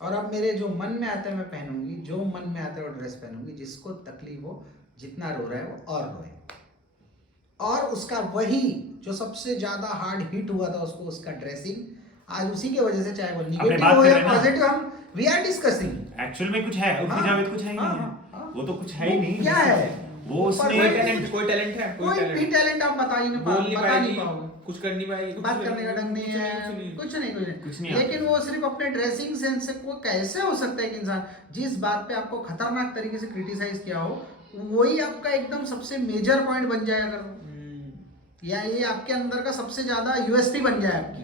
और अब मेरे जो मन में आता है मैं पहनूंगी, जो मन में आता है वो ड्रेस पहनूंगी। जिसको तकलीफ हो, जितना रो रहा है वो और रोए। और उसका वही जो सबसे ज्यादा हार्ड हिट हुआ था उसको, उसका ड्रेसिंग, आज उसी की वजह से, चाहे वो नेगेटिव बात हो कर या रहे हैं ना। पॉजिटिव, हम वी आर डिस्कसिंग। एक्चुअल में कुछ है, उर्फी हाँ, जावेद कुछ है ही हाँ, नहीं हाँ, है, वो तो कुछ है ही नहीं। क्या है वो उसने कोई टैलेंट है, कोई भी टैलेंट आप बता ही नहीं बोल नहीं बता पाएगी, नहीं पाओगे। कुछ कर नहीं पाएगी, बात करने का ढंग नहीं है, कुछ नहीं। लेकिन वो सिर्फ अपने ड्रेसिंग सेंस से, वो कैसे हो सकता है कि इंसान जिस बात पे आपको खतरनाक तरीके से क्रिटिसाइज किया हो, वही आपका एकदम सबसे मेजर पॉइंट बन जाए, अगर या ये आपके अंदर का सबसे ज्यादा यूएसपी बन जाए आपकी।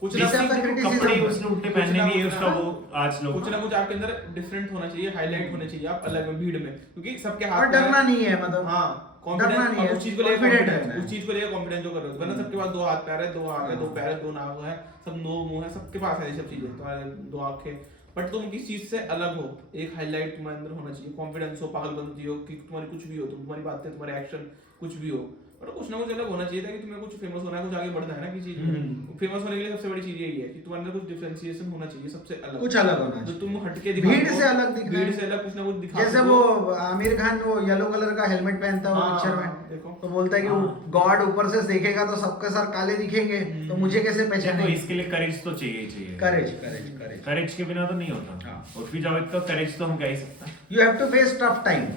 कुछ जिससे ना आपका कुछ criticism कपड़े हो। उसने उल्टे पहनने लिए उसका वो आज लोग कुछ ना कुछ आपके अंदर डिफरेंट होना चाहिए, हाईलाइट होने चाहिए आप अलग में भीड़ में, क्योंकि सबके हाथ और में है। डरना नहीं है, मतलब हाँ, डरना नहीं है, उस चीज को लेकर confident confidence, रहना है। उस चीज को लेकर कॉन्फिडेंस जो कर रहे हो, वरना सबके पास 2 हाथ पैर है, 2 आंखें, 2 पैर, 2 नाक है, सब 9 मुंह है, सबके पास है ये सब चीजें, तुम्हारे 2 आंखें, बट तुम किस चीज से अलग हो, एक हाईलाइट तुम्हारे अंदर होना चाहिए, कॉन्फिडेंस हो, पागलपंती हो, कि तुम्हारी कुछ भी हो, तुम्हारी बातें, तुम्हारे एक्शन कुछ भी हो, और कुछ ना कुछ अलग होना चाहिए था कि तुम्हें कुछ फेमस होना है, कुछ आगे बढ़ना है ना किसी चीज में। फेमस होने के लिए सबसे बड़ी चीज यही है कि तुम्हारे अंदर कुछ डिफरेंशिएशन होना चाहिए, सबसे अलग, कुछ अलग होना जो चाहिए, तुम हटके दिखा भीड़ से अलग दिखना है। भीड़ से अलग कुछ ना कुछ दिखा जैसे वो आमिर खान वो येलो कलर का हेलमेट पहनता है हाँ, पिक्चर में, देखो। तो बोलता है कि गॉड ऊपर से देखेगा तो सबके सर काले दिखेंगे, तो मुझे कैसे देखो, पहचानेंगे? इसके लिए करेज तो चाहिए ही चाहिए। करेज करेज के बिना तो नहीं होता। हाँ। उर्फी जावेद का करेज तो हम कह ही सकते हैं। You have to face tough time,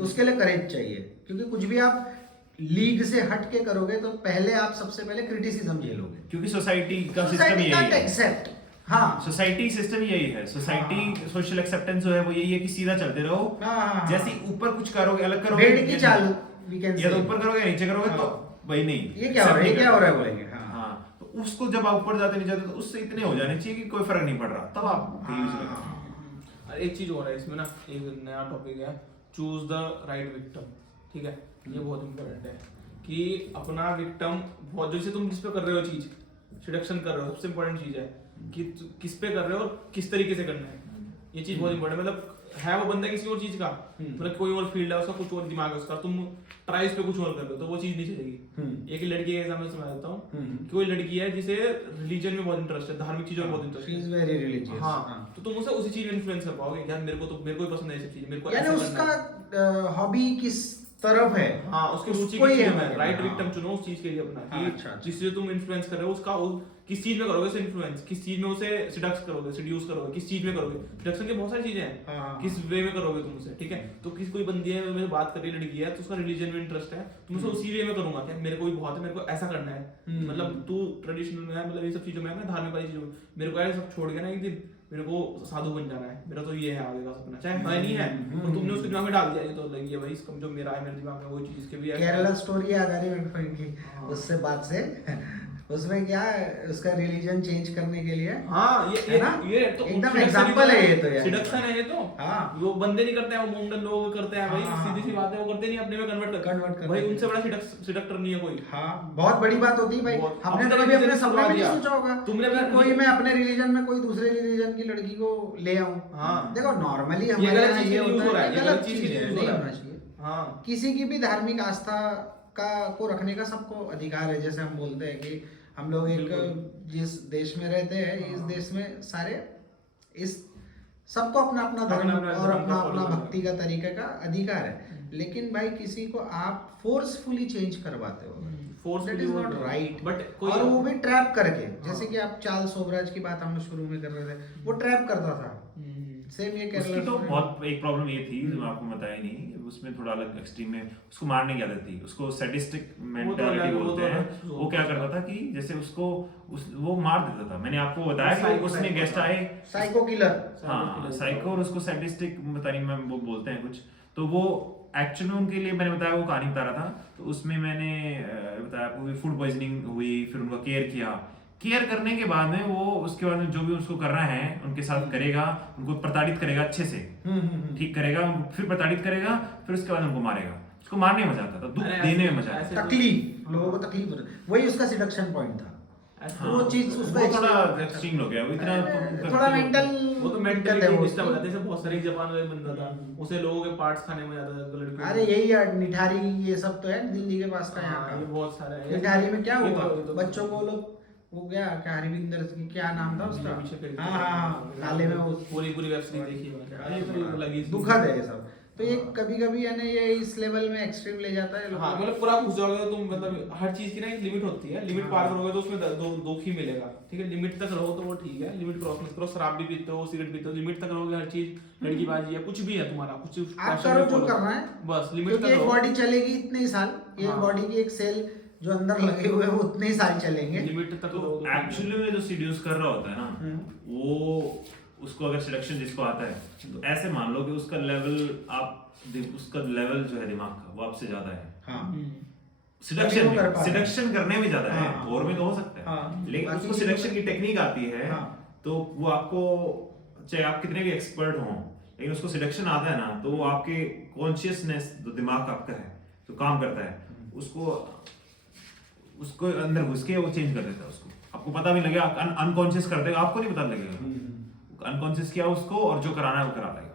उसके लिए करेज चाहिए, क्योंकि कुछ भी आप लीग से हट के करोगे तो पहले आप सबसे पहले क्रिटिसिज्म झेलोगे, क्योंकि सोसाइटी का सिस्टम सोसाइटी यही कांट है। एक्सेप्ट। हाँ, सोसाइटी सिस्टम यही है, सोसाइटी सोशल एक्सेप्टेंस जो है वो यही है कि सीधा चलते रहो। हाँ। जैसे ही ऊपर कुछ करोगे, अलग करोगे, भेड़ की चाल वी कैन या तो से, ऊपर करोगे या नीचे करोगे, तो हाँ। वही नहीं, ये क्या हो रहा है, ये क्या हो रहा है बोलेंगे। हाँ, हाँ, तो उसको जब आप ऊपर जाते नहीं जाते तो उससे इतने हो जाने चाहिए कि कोई फर्क नहीं पड़ रहा, तब आप और एक चीज और है इसमें ना, एक नया टॉपिक है, चूज द राइट विक्टिम। ठीक है, ये बहुत इंपॉर्टेंट है कि अपना विक्टिम, बहुत जैसे तुम जिस पे कर रहे हो चीज, सिडक्शन कर रहे हो, सबसे इंपॉर्टेंट चीज है कि किस पे कर रहे हो और किस तरीके से करना है। ये चीज बहुत इंपॉर्टेंट, मतलब है वो बंदा किसी और चीज का, मतलब कोई और फील्ड है उसका, कुछ और दिमाग है उसका, तुम ट्राई पे कुछ और कर रहे हो तो वो चीज नहीं चलेगी। एक लड़की का एग्जांपल समझा देता हूँ कि कोई लड़की है जिसे रिलीजन में बहुत इंटरेस्ट है, धार्मिक चीजों में बहुत इंटरेस्ट शी है, इज वेरी रिलीजियस। हाँ, तो तुम उसे उसी चीज में इन्फ्लुएंस कर पाओगे, यार मेरे को ही पसंद है ये सब चीजें, मेरे को यानी ऐसे करना है। उसका हॉबी किस तरफ है, हाँ, उसकी रुचि उसको की ही चीज है, में राइट हाँ। विक्टिम चुनो उस चीज के लिए अपना, हाँ, कि अच्छा, अच्छा। जिससे तुम इन्फ्लुएंस कर रहे हो उसका किस चीज में करोगे उसे इन्फ्लुएंस, किस चीज में उसे सिड्यूस करोगे, किस चीज में करोगे। सिडक्शन की बहुत सारी चीजें हैं, हाँ। किस वे में करोगे तुम उसे, ठीक है। तो किस कोई बंदी है मेरे बात कर रही लड़की है, तो उसका रिलीजन में इंटरेस्ट है, तुम उसे उसी वे में करूंगा, क्या मेरे को भी बहुत है, मेरे को ऐसा करना है, मतलब तू ट्रेडिशनल में है, मतलब ये सब चीजों में है ना, धार्मिक वाली चीजों में, मेरे को ऐसा सब छोड़ के ना एक दिन मेरे को साधु बन जाना है, मेरा तो ये है आगे का सपना, चाहे है नहीं है, और तुमने उसके दिमाग में डाल दिया, ये तो लगी है भाई, इसका जो मेरा है मेरे दिमाग में वो चीज के भी है। केरला स्टोरी याद आ रही है मेरे को इनकी, हाँ। उससे बात से उसमें क्या है, उसका रिलीजन चेंज करने के लिए। हाँ है ना? ये तो एकदम एग्जांपल है ये तो यार। सिडक्शन है ये तो। हाँ। वो बंदे नहीं करते हैं, वो मोमडन लोग करते हैं भाई, हाँ, हाँ, सीधी सी बात है, वो करते नहीं, अपने में कन्वर्ट करते भाई हैं। उनसे बड़ा सिडक्टर नहीं है कोई। हाँ, बहुत बड़ी बात होती है भाई। बहुत। हमने अपने तो कभी अपने religion सपने में नहीं दिया। सोचा होगा तुमने कि अपना कोई मैं अपने रिलीजन में कोई दूसरे रिलीजन की लड़की को ले आऊं। हाँ। देखो नॉर्मली ये हमारे गलत यहाँ चीज ये के लिए यूज हो होता रहा है, है, ये ये गलत गलत चीज चीज के लिए है, यूज हो नहीं रहा है। होना चाहिए। हाँ किसी की भी धार्मिक आस्था का को रखने का सबको अधिकार है। जैसे हम बोलते हैं कि हम लोग एक जिस देश में रहते हैं, इस देश में सारे इस सबको अपना अपना धर्म अपना और धर्म अपना का अपना follow भक्ति का तरीके का अधिकार है। लेकिन भाई किसी को आप फोर्सफुली चेंज करवाते हो, that is not right. But और वो भी ट्रैप करके, जैसे कि आप चार्ल्स सोबराज की बात हम शुरू में कर रहे थे, वो ट्रैप करता था। सेम ये उसकी केरला तो बहुत एक प्रॉब्लम ये थी जो आपको बताया नहीं, उसमें थोड़ा अलग एक्सट्रीम में उसको मारने की आदत थी, उसको सैडिस्टिक मेंटालिटी बोलते हैं। वो क्या करता था कि जैसे उसको वो मार देता था। मैंने आपको बताया कि उसमें गेस्ट आए, साइको किलर। हाँ साइको, और उसको सैडिस्टिक पता नहीं मैं वो बोलते हैं कुछ, तो वो एक्चुअली में उनके लिए मैंने बताया, वो कहानी बता रहा था। तो उसमें मैंने बताया आपको फूड पॉइजनिंग हुई, फिर उनका केयर करने के बाद में वो उसके बाद में जो भी उसको करना है उनके साथ करेगा, उनको प्रताड़ित करेगा अच्छे से, ठीक करेगा उनको, फिर प्रताड़ित करेगा, फिर उसके बाद उनको मारेगा। उसको मारने में मजा आता था, दुख देने में मजा आता था, तकलीफ, लोगों को तकलीफ होती, वही उसका सिडक्शन पॉइंट था। हाँ, वो चीज उसका वो थोड़ा एक्सट्रीम हो गया, वो इतना थोड़ा मेंटल, वो तो मेंटली डिस्टर्ब होता है। जैसे बहुत सारे जापान में बंदा था, उसे लोगों के पार्ट्स खाने में जाता था लड़कियों। अरे यही यार निठारी ये सब तो है दिल्ली के पास का, यहाँ हाँ, ये का बहुत सारा है। निठारी में क्या ये हुआ, तो- बच्चों को लोग वो क्या हरविंदर क्या नाम था उसका, हाँ काले में वो पूरी वेब सीरीज देखी है, ये तो लगी दुखद है ये सब। तो ये कभी कभी है ना, ये इस लेवल में एक्सट्रीम ले जाता है। हाँ मतलब पूरा घुस जाओगे तो तुम, मतलब हर चीज की ना एक लिमिट होती है, लिमिट पार करोगे तो उसमें दुख ही मिलेगा। ठीक है, लिमिट तक रहो तो वो ठीक है, लिमिट क्रॉस मत करो। शराब भी पीते हो, सिगरेट पीते हो, लिमिट तक रहोगे, हर चीज लड़कीबाजी है, कुछ भी है तुम्हारा, कुछ आप करो जो करना है, बस लिमिट तक क्योंकि एक रहो। बॉडी चलेगी इतने ही साल, ये बॉडी की एक सेल जो अंदर लगे हुए हैं वो उतने ही साल चलेंगे। लिमिट तक रहो। एक्चुअली में जो सीड्यूस कर रहा होता है ना, वो उसको अगर सिलेक्शन जिसको आता है, तो ऐसे मान लो कि उसका लेवल उसका लेवल जो है दिमाग का वो आपसे ज्यादा है। हाँ। सिलेक्शन करने में ज्यादा है, हाँ। और में तो हो सकता है। हाँ। लेकिन बाकी उसको चीजों सिलेक्शन में- की टेक्निक आती है, हाँ। तो वो आपको चाहे आप कितने भी एक्सपर्ट हो, लेकिन उसको सिलेक्शन आता है ना, तो वो आपके कॉन्शियसनेस जो दिमाग आपका है जो काम करता है, उसको अंदर घुस के वो चेंज कर देता है। उसको आपको पता भी लगेगा, अनकॉन्शियस कर देगा, आपको नहीं पता लगेगा। अनकॉन्शियस किया उसको, और जो कराना है वो करा देगा।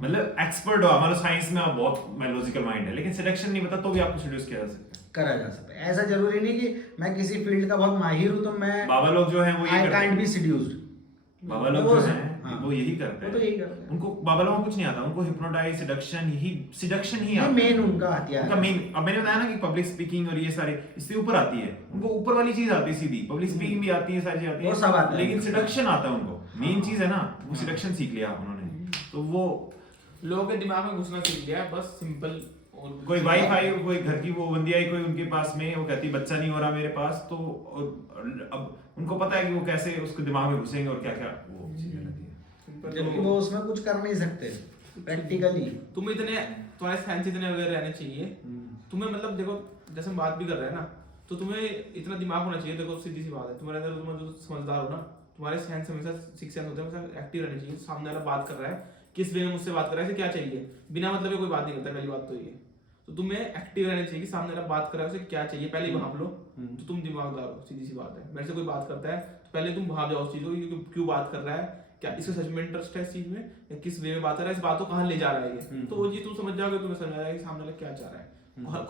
मतलब एक्सपर्ट हो, हमारे साइंस में आप बहुत लॉजिकल माइंड है, लेकिन सिलेक्शन नहीं पता तो भी आपको सिड्यूस किया जा सकता है, करा जा सकता है। ऐसा जरूरी नहीं कि मैं किसी फील्ड का बहुत माहिर हूँ तो मैं बाबा लोग जो हैं वो आई यही कांट करते बी हैं। सीड्यूस्ड। बाबा लोग जो हैं हाँ। वो यही करते वो हैं, तो यही करते हैं। उनको बाबा लोगों को कुछ नहीं आता, उनको हिप्नोटाइज सिडक्शन ही ये आता है। मेन उनका हथियार उनका है। मेन, अब मैंने बताया ना कि पब्लिक स्पीकिंग और ये सारे इससे ऊपर आती है, उनको ऊपर वाली चीज आती है सीधी, पब्लिक स्पीकिंग भी आती है, सारी चीज आती वो सब आता है, है। लेकिन सिडक्शन आता है उनको। मेन चीज है ना, वो सिडक्शन सीख लिया उन्होंने, तो वो लोगों के दिमाग में घुसना सीख लिया, बस सिंपल। कोई वाईफाई, कोई घर की वो बंदी आई कोई उनके पास में, वो कहती बच्चा नहीं हो रहा मेरे पास, तो अब उनको पता है कि वो कैसे उसके दिमाग में घुसेंगे और क्या क्या वो चीजें रहती है। जबकि वो उसमें कुछ कर नहीं सकते प्रैक्टिकली। तुम इतने, तुम्हारे सेंस इतने अवेयर रहने चाहिए तुम्हें। मतलब देखो, जैसे हम बात भी कर रहे हैं ना, तो तुम्हें इतना दिमाग होना चाहिए। देखो सीधी सी बात है, तुम्हारे अंदर तुम जो समझदार हो ना, तुम्हारे सेंस हमेशा सिक्स सेंस होते हैं, हमेशा एक्टिव रहने चाहिए। सामने वाला बात कर रहा है, किस वे में मुझसे बात कर रहा है, इसे क्या चाहिए, बिना मतलब के कोई बात नहीं करता। पहली बात तो ये, तो तुम्हें एक्टिव रहना चाहिए कि सामने वाला बात कर रहा है, उसे क्या चाहिए पहले ही भाप लो, तो तुम दिमागदार हो। सीधी सी बात है, मेरे से कोई बात करता है तो पहले तुम भाप जाओ उस चीज को, क्यों बात कर रहा है, क्या इसको सच में इंटरेस्ट है इस चीज में, या किस वे में बात कर रहा है, इस बात को कहाँ ले जा रहा है ये। तो वो चीज तुम समझ जाओगे, तुम्हें समझ आएगा कि सामने वाला क्या चाह रहा है।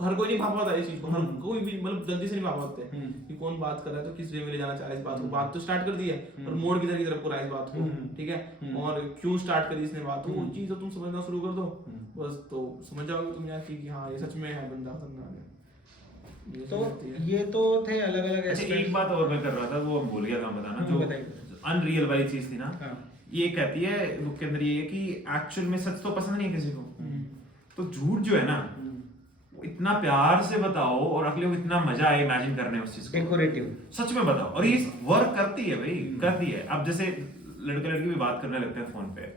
हर कोई नहीं भाप पाता इस चीज को, हर कोई भी मतलब जल्दी से नहीं भाप पाते कि कौन बात कर रहा है, तो किस वे में ले जाना चाह रहा है इस बात को। बात तो स्टार्ट कर दी है, और मोड़ किधर की तरफ पूरा इस बात को, ठीक है, और क्यों स्टार्ट करी इसने बात, तो वो चीज तो तुम समझना शुरू कर दो बस, तो समझ जाओगे तुम यार कि हाँ ये सच में है बंदा खतरनाक है। तो ये तो थे अलग अलग। अच्छा एक बात और मैं कर रहा था, वो भूल गया था बताना, जो अनरियल वाली चीज थी ना, ये कहती है बुक के अंदर ये कि एक्चुअल में सच तो पसंद नहीं है किसी को, तो झूठ जो है ना इतना प्यार से बताओ और अगले को इतना मजा आए इमेजिन करने उस चीज को, डेकोरेटिव सच में बताओ, और ये वर्क करती है भाई, करती है। अब जैसे लड़के लड़की भी बात करने लगते हैं फोन पे।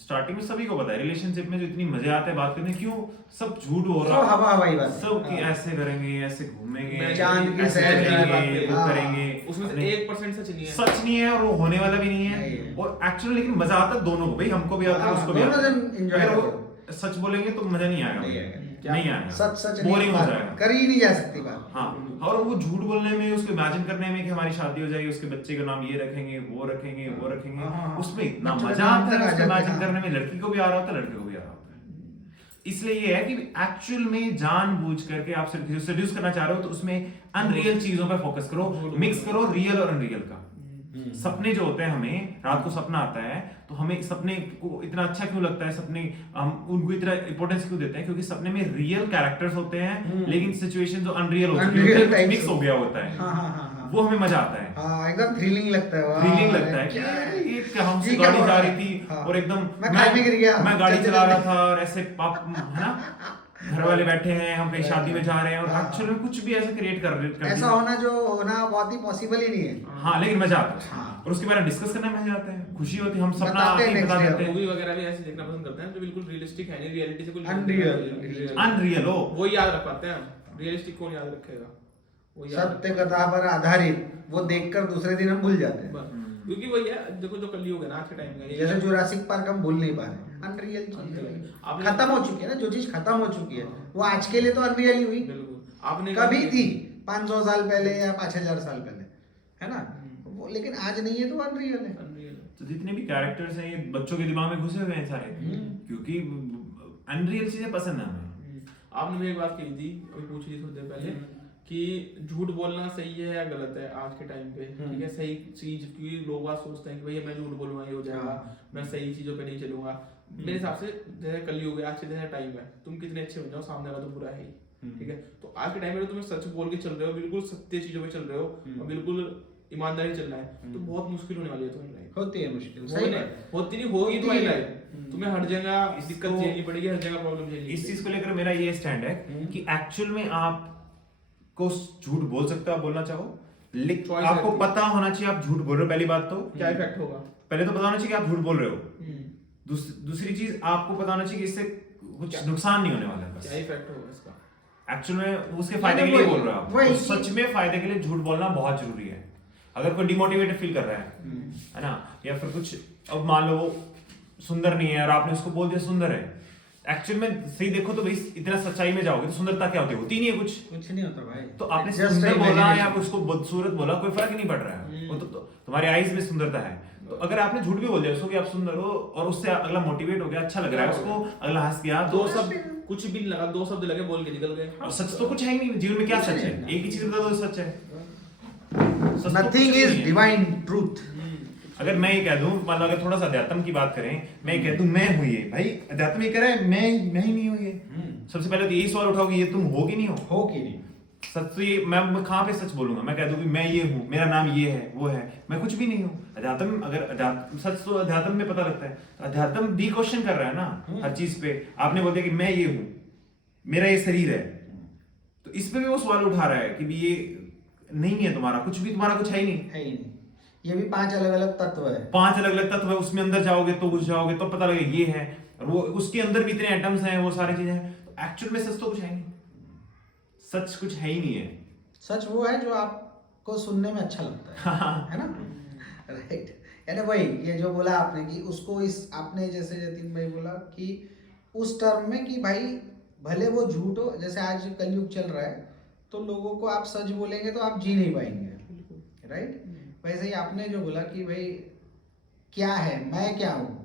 स्टार्टिंग में सभी को पता है रिलेशनशिप में जो इतनी मजे आते हैं बात करने, क्यों सब झूठ हो रहा है, हवा हवाई बात, सब कि ऐसे करेंगे, ऐसे घूमेंगे, चांद की ऐसे सैर करेंगे, वो करेंगे, उसमें से 1% सच नहीं है, सच नहीं है और वो होने वाला भी नहीं है। और एक्चुअली लेकिन मजा आता है दोनों को, भाई हमको भी आता है उसको भी आता है। अगर वो सच बोलेंगे तो मजा नहीं आएगा, नहीं आएगा, सच सच बोरिंग हो जाएगा, कर ही नहीं जा सकती बात। हाँ, और वो झूठ बोलने में, उसको इमेजिन करने में कि हमारी शादी हो जाएगी, उसके बच्चे का नाम ये रखेंगे, वो रखेंगे, वो रखेंगे, उसमें इतना मजा आता है उसको इमेजिन करने में। लड़की को भी आ रहा होता है, लड़के को भी आ रहा होता है। इसलिए ये है कि एक्चुअल में जानबूझ करके आप सेड्यूस करना चाह रहे हो तो उसमें अनरियल चीजों पर फोकस करो, मिक्स करो रियल और अनरियल का। सपने जो होते हैं, हमें रात को सपना आता है तो हमें सपने को इतना अच्छा क्यों लगता है, सपने हम उनको इतना इंपॉर्टेंस क्यों देते हैं, क्योंकि सपने में रियल कैरेक्टर्स होते हैं लेकिन सिचुएशन जो अनरियल होती है, मिक्स हो गया होता है, वो हमें मजा आता है, एकदम थ्रिलिंग लगता है, थ्रिलिंग लगता है कि ये हमसे गाड़ी जा रही थी और एकदम मैं गाड़ी चला रहा था और ऐसे पाप है ना, घर वाले बैठे हैं, हम कहीं शादी में जा रहे हैं और एक्चुअल में कुछ भी ऐसा क्रिएट कर ऐसा होना जो होना बहुत ही पॉसिबल ही नहीं है। हाँ, लेकिन मजा आता है और उसके बारे में डिस्कस करने में मजा आता है, खुशी होती है, हम सपना बता देते हैं। मूवी वगैरह भी ऐसे देखना पसंद करते हैं जो बिल्कुल रियलिस्टिक है नहीं, रियलिटी से कोई अनरियल हो, वो याद रख पाते हैं, रियलिस्टिक कौन याद रखेगा, वो सत्य कथा पर आधारित वो देखकर दूसरे दिन हम भूल जाते हैं, क्योंकि वही है, देखो जो कलयुग है ना आज के टाइम का, जैसे जुरासिक पार्क हम भूल नहीं पा रहे, अनरियल चीज है, खत्म हो चुकी है ना, जो चीज खत्म हो चुकी है वो आज के लिए तो अनरियल ही हुई, आपने कभी थी 500 साल पहले या 5000 साल पहले, है ना, वो लेकिन आज नहीं है तो अनरियल है। तो जितने भी कैरेक्टर्स हैं ये बच्चों के दिमाग में घुसे हुए हैं सारे, क्योंकि अनरियल चीजें पसंद है हमें। आपने भी एक बात कही थी, अभी पूछी थी थोड़ी देर पहले कि झूठ बोलना सही है या गलत है आज के टाइम पे, ठीक है, सही चीज, क्योंकि लोग बात सोचते हैं कि भैया मैं झूठ बोलूंगा ये हो जाएगा, मैं सही चीजों पे नहीं चलूंगा। मेरे हिसाब से जैसे कलयुग है, आज के जैसा टाइम है, तुम कितने अच्छे बन जाओ सामने वाला तो बुरा है ही, ठीक है, तो आज के टाइम में तुम्हें सच बोल के चल रहे हो, बिल्कुल सत्य चीजों पे चल रहे हो और बिल्कुल ईमानदारी चलना है, तो बहुत मुश्किल होने वाली है तुम्हारी लाइफ, होती है मुश्किल, सही है, होती नहीं होगी तुम्हारी लाइफ, तुम्हें हर जगह दिक्कत झेलनी पड़ेगी, हर जगह प्रॉब्लम झेलनी पड़ेगी। इस चीज को लेकर मेरा ये स्टैंड है कि एक्चुअल में आप को झूठ बोल सकते हो, आप बोलना चाहो, लेकिन आपको पता होना चाहिए आप झूठ बोल रहे हो, पहली बात तो क्या इफेक्ट होगा, पहले तो पता होना चाहिए कि आप झूठ बोल रहे हो, दूसरी चीज आपको पता होना चाहिए कि इससे कुछ नुकसान नहीं होने वाला है, बस क्या इफेक्ट होगा इसका, एक्चुअल में उसके फायदे के लिए बोल रहा हूं, तो सच में फायदे के लिए झूठ बोलना बहुत जरूरी है। अगर कोई डिमोटिवेटेड फील कर रहा है ना, या फिर कुछ, अब मान लो वो सुंदर नहीं है और आपने उसको बोल दिया सुंदर है, एक्चुअल में सही देखो तो भाई इतना सच्चाई में जाओगे तो सुंदरता क्या होती नहीं है, कुछ नहीं होता भाई, तो आपने सुंदर बोला या उसको बदसूरत बोला, कोई फर्क नहीं पड़ रहा है, वो तो तुम्हारे आईज में सुंदरता है। तो अगर आपने झूठ भी बोल दिया उसको कि आप सुंदर हो और उससे अगला मोटिवेट हो गया, अच्छा लग रहा है उसको, अगला हंस गया, दो शब्द कुछ भी नहीं लगा, दो शब्द लगे बोल के निकल गए, और सच तो कुछ है ही नहीं जीवन में, क्या सच है, एक ही चीज बता दो सच है, नथिंग इज डिवाइन ट्रूथ। अगर मैं ये कह दूं, मतलब अगर थोड़ा सा अध्यात्म की बात करें, मैं ये कह दूं मैं हूं ये, भाई अध्यात्म ये कह रहा है मैं ही नहीं हूं ये, सबसे पहले तो यही सवाल उठाओगे ये तुम हो कि नहीं हो कि नहीं, सच तो ये मैं कहां पे सच बोलूंगा, मैं कह दूं कि मैं ये हूं, मेरा नाम ये है वो है, मैं कुछ भी नहीं हूं। अध्यात्म, अगर अध्यात्म सच तो अध्यात्म में पता लगता है, तो अध्यात्म भी क्वेश्चन कर रहा है ना हर चीज पे, आपने बोल दिया कि मैं ये हूं, मेरा ये शरीर है, तो इस पे भी वो सवाल उठा रहा है कि भी ये नहीं है तुम्हारा, कुछ भी तुम्हारा कुछ है ही नहीं, ये भी 5 अलग अलग तत्व है, 5 अलग अलग तत्व है, उसमें अंदर जाओगे तो घुस जाओगे तो पता लगेगा ये है, और वो उसके अंदर भी इतने एटम्स हैं, वो सारी चीजें हैं, तो एक्चुअल में सच तो कुछ है नहीं, सच कुछ है ही नहीं है, सच वो है जो आपको सुनने में अच्छा लगता है ना, राइट, यानी वही ये जो बोला आपने कि उसको इस आपने जैसे जतिन भाई बोला कि उस टर्म में कि भाई भले वो झूठ हो, जैसे आज कलयुग चल रहा है तो लोगों को आप सच बोलेंगे तो आप जी नहीं पाएंगे, राइट, वैसे ही आपने जो बोला कि भाई क्या है, मैं क्या हूँ,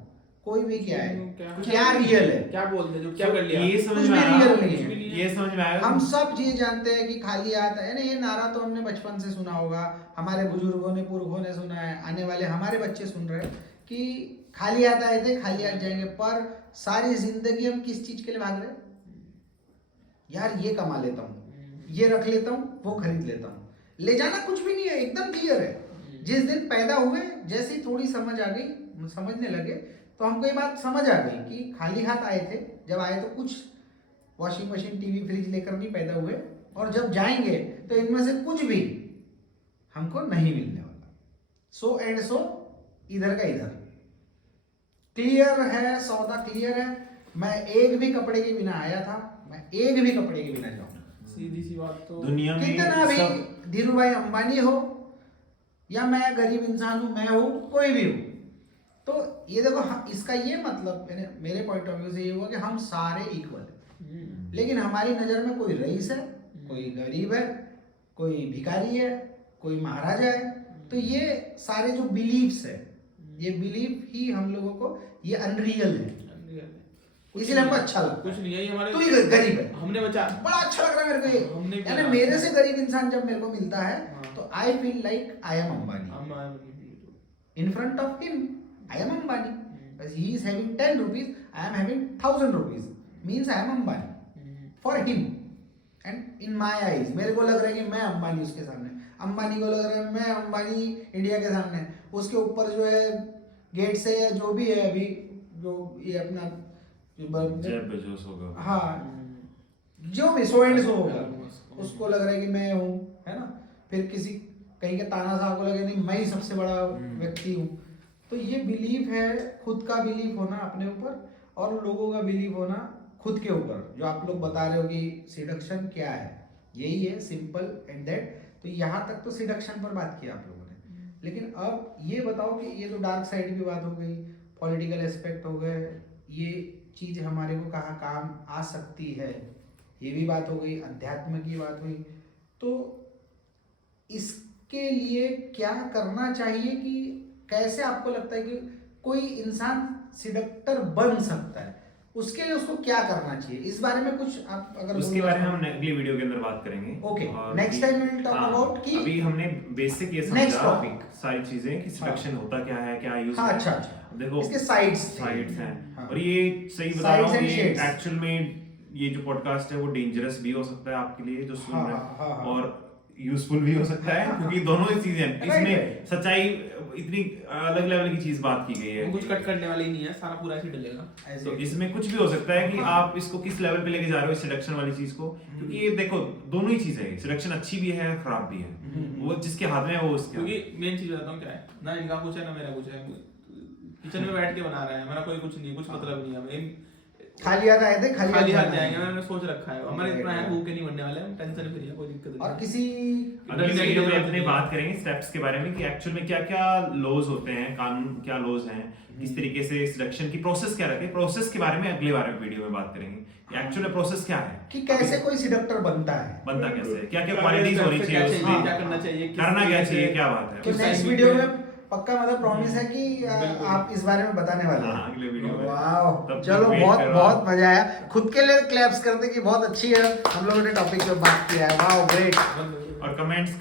कोई भी क्या है, क्या रियल है, क्या बोलते जो क्या कर लिया, ये समझ में रियल नहीं है, ये समझ में आया, हम सब ये जानते हैं कि खाली हाथ है ना, ये नारा तो हमने बचपन से सुना होगा, हमारे बुजुर्गों ने पुरखों ने सुना है, आने वाले हमारे बच्चे सुन रहे हैं कि खाली हाथ आए थे खाली हाथ जाएंगे, पर सारी जिंदगी हम किस चीज के लिए भाग रहे हैं, यार ये कमा लेता हूँ, ये रख लेता हूँ, वो खरीद लेता हूँ, ले जाना कुछ भी नहीं है, एकदम क्लियर है। जिस दिन पैदा हुए जैसे ही थोड़ी समझ आ गई, समझने लगे, तो हमको ये बात समझ आ गई कि खाली हाथ आए थे, जब आए तो कुछ वॉशिंग मशीन टीवी फ्रिज लेकर नहीं पैदा हुए, और जब जाएंगे तो इनमें से कुछ भी हमको नहीं मिलने वाला, सो एंड सो इधर का इधर, क्लियर है, सौदा क्लियर है। मैं एक भी कपड़े के बिना आया था, मैं एक भी कपड़े के बिना जाऊंगा। सीधी सी बात तो दुनिया में कितना भी सब धीरू भाई अंबानी हो या मैं गरीब इंसान हूं, मैं हूं, कोई भी हो, तो ये देखो इसका ये मतलब मेरे पॉइंट ऑफ व्यू से ये हुआ कि हम सारे इक्वल हैं। लेकिन हमारी नजर में कोई रईस है, कोई गरीब है, कोई भिखारी है, कोई महाराजा है। तो ये सारे जो बिलीव्स है, ये बिलीफ ही हम लोगों को ये अनरियल है, इसलिए हमको अच्छा लगता कुछ नहीं है ये हमारे। तू ही गरीब है, हमने बचा बड़ा अच्छा लग रहा है मेरे को हमने ये। भी यानी बना मेरे दिया। से गरीब इंसान जब मेरे को मिलता है हाँ। तो I feel like I am Ambani in front of him. I am Ambani, he is having 10 rupees, I am having 1000 rupees, means I am Ambani for him and in my eyes। मेरे को लग रहा है कि मैं अंबानी उसके सामने, अंबानी को लग रहा है मैं अंबानी इंडिया के सामने। उसके ऊपर जो है गेट से या जो भी है अभी जो ये अपना जेफ बेजोस होगा, हाँ जो भी सो एंड सो होगा, उसको लग रहा है कि मैं हूँ, है ना। फिर किसी कहीं के ताना साहब को लगे नहीं मैं ही सबसे बड़ा व्यक्ति हूँ। तो ये बिलीफ है, खुद का बिलीफ होना अपने ऊपर और लोगों का बिलीफ होना खुद के ऊपर। जो आप लोग बता रहे हो कि सिडक्शन क्या है, यही है, सिंपल एंड दैट। तो यहाँ तक तो सिडक्शन पर बात की आप लोगों ने, लेकिन अब ये बताओ कि ये तो डार्क साइड की बात हो गई, पॉलिटिकल एस्पेक्ट हो गए, ये चीज हमारे को कहाँ काम आ सकती है, ये भी बात हो गई, अध्यात्म की बात हुई। तो इसके लिए क्या करना चाहिए कि कैसे आपको लगता है कि कोई इंसान सिडक्टर बन सकता है, उसके लिए उसको क्या करना चाहिए, इस बारे में कुछ आप अगर उसके बारे में हम अगली वीडियो के अंदर बात करेंगे। ओके, और next time we will talk about कि अभी हमने बेसिक ये नेक्स्ट समझा टॉपिक सारी चीजें कि सिलेक्शन होता क्या है, क्या यूज हाँ, है। अच्छा अच्छा, देखो इसके साइड्स हैं हाँ। और ये सही बता रहा Sides हूँ, and ये shades। एक्चुअल में ये जो पॉडकास्ट है वो डेंजरस भी हो सकता है आपके लिए जो सुन हाँ, रहे हाँ, हैं, हाँ। और यूजफुल भी हो सकता है, क्योंकि दोनों ही चीजें हैं। इसमें right। सच्चाई इतनी अलग लेवल की चीज बात की गई है, कुछ कट करने वाले ही नहीं है, सारा पूरा ऐसे डलेगा। तो इसमें कुछ भी हो सकता है कि आप इसको किस लेवल पे लेके जा रहे हो सिलेक्शन वाली चीज को, क्योंकि ये देखो दोनों ही चीजें हैं, सिलेक्शन अच्छी भी है खराब भी है, वो जिसके हाथ में है वो उसके। क्योंकि मेन चीज बताता हूँ क्या है, ना इनका कुछ है ना मेरा कुछ है। किचन में बैठ के बना रहा है, मेरा कोई कुछ नहीं, कुछ मतलब नहीं है। हमें खाली हाथ आए थे, खाली हाथ जाना जाएंगे, है। मैंने सोच रखा है। हमारे इतना है भूखे नहीं मरने वाले, हम टेंशन फ्री है, कोई दिक्कत नहीं। और किसी अगली वीडियो में अपने बात करेंगे स्टेप्स के बारे में कि एक्चुअल में क्या क्या लॉज होते हैं, कानून क्या लॉज हैं, किस तरीके से सिलेक्शन की प्रोसेस क्या रहती है, प्रोसेस के बारे में अगले बार वीडियो में बात करेंगे कि एक्चुअल में प्रोसेस क्या है, कि कैसे कोई सिडक्टर बनता है, बनता कैसे है, क्या क्या क्वालिटीज होनी चाहिए उसमें, क्या करना चाहिए, करना क्या चाहिए, क्या बात तो है। नेक्स्ट वीडियो में पक्का मतलब प्रॉमिस है कि आप इस बारे में बताने वाले हाँ, अगले वीडियो में। वाओ, तब चलो वेट बहुत करो। बहुत मजा आया, खुद के लिए क्लैप्स करते कि बहुत अच्छी है हम लोगों ने टॉपिक पे बात किया है। Wow great. और कमेंट्स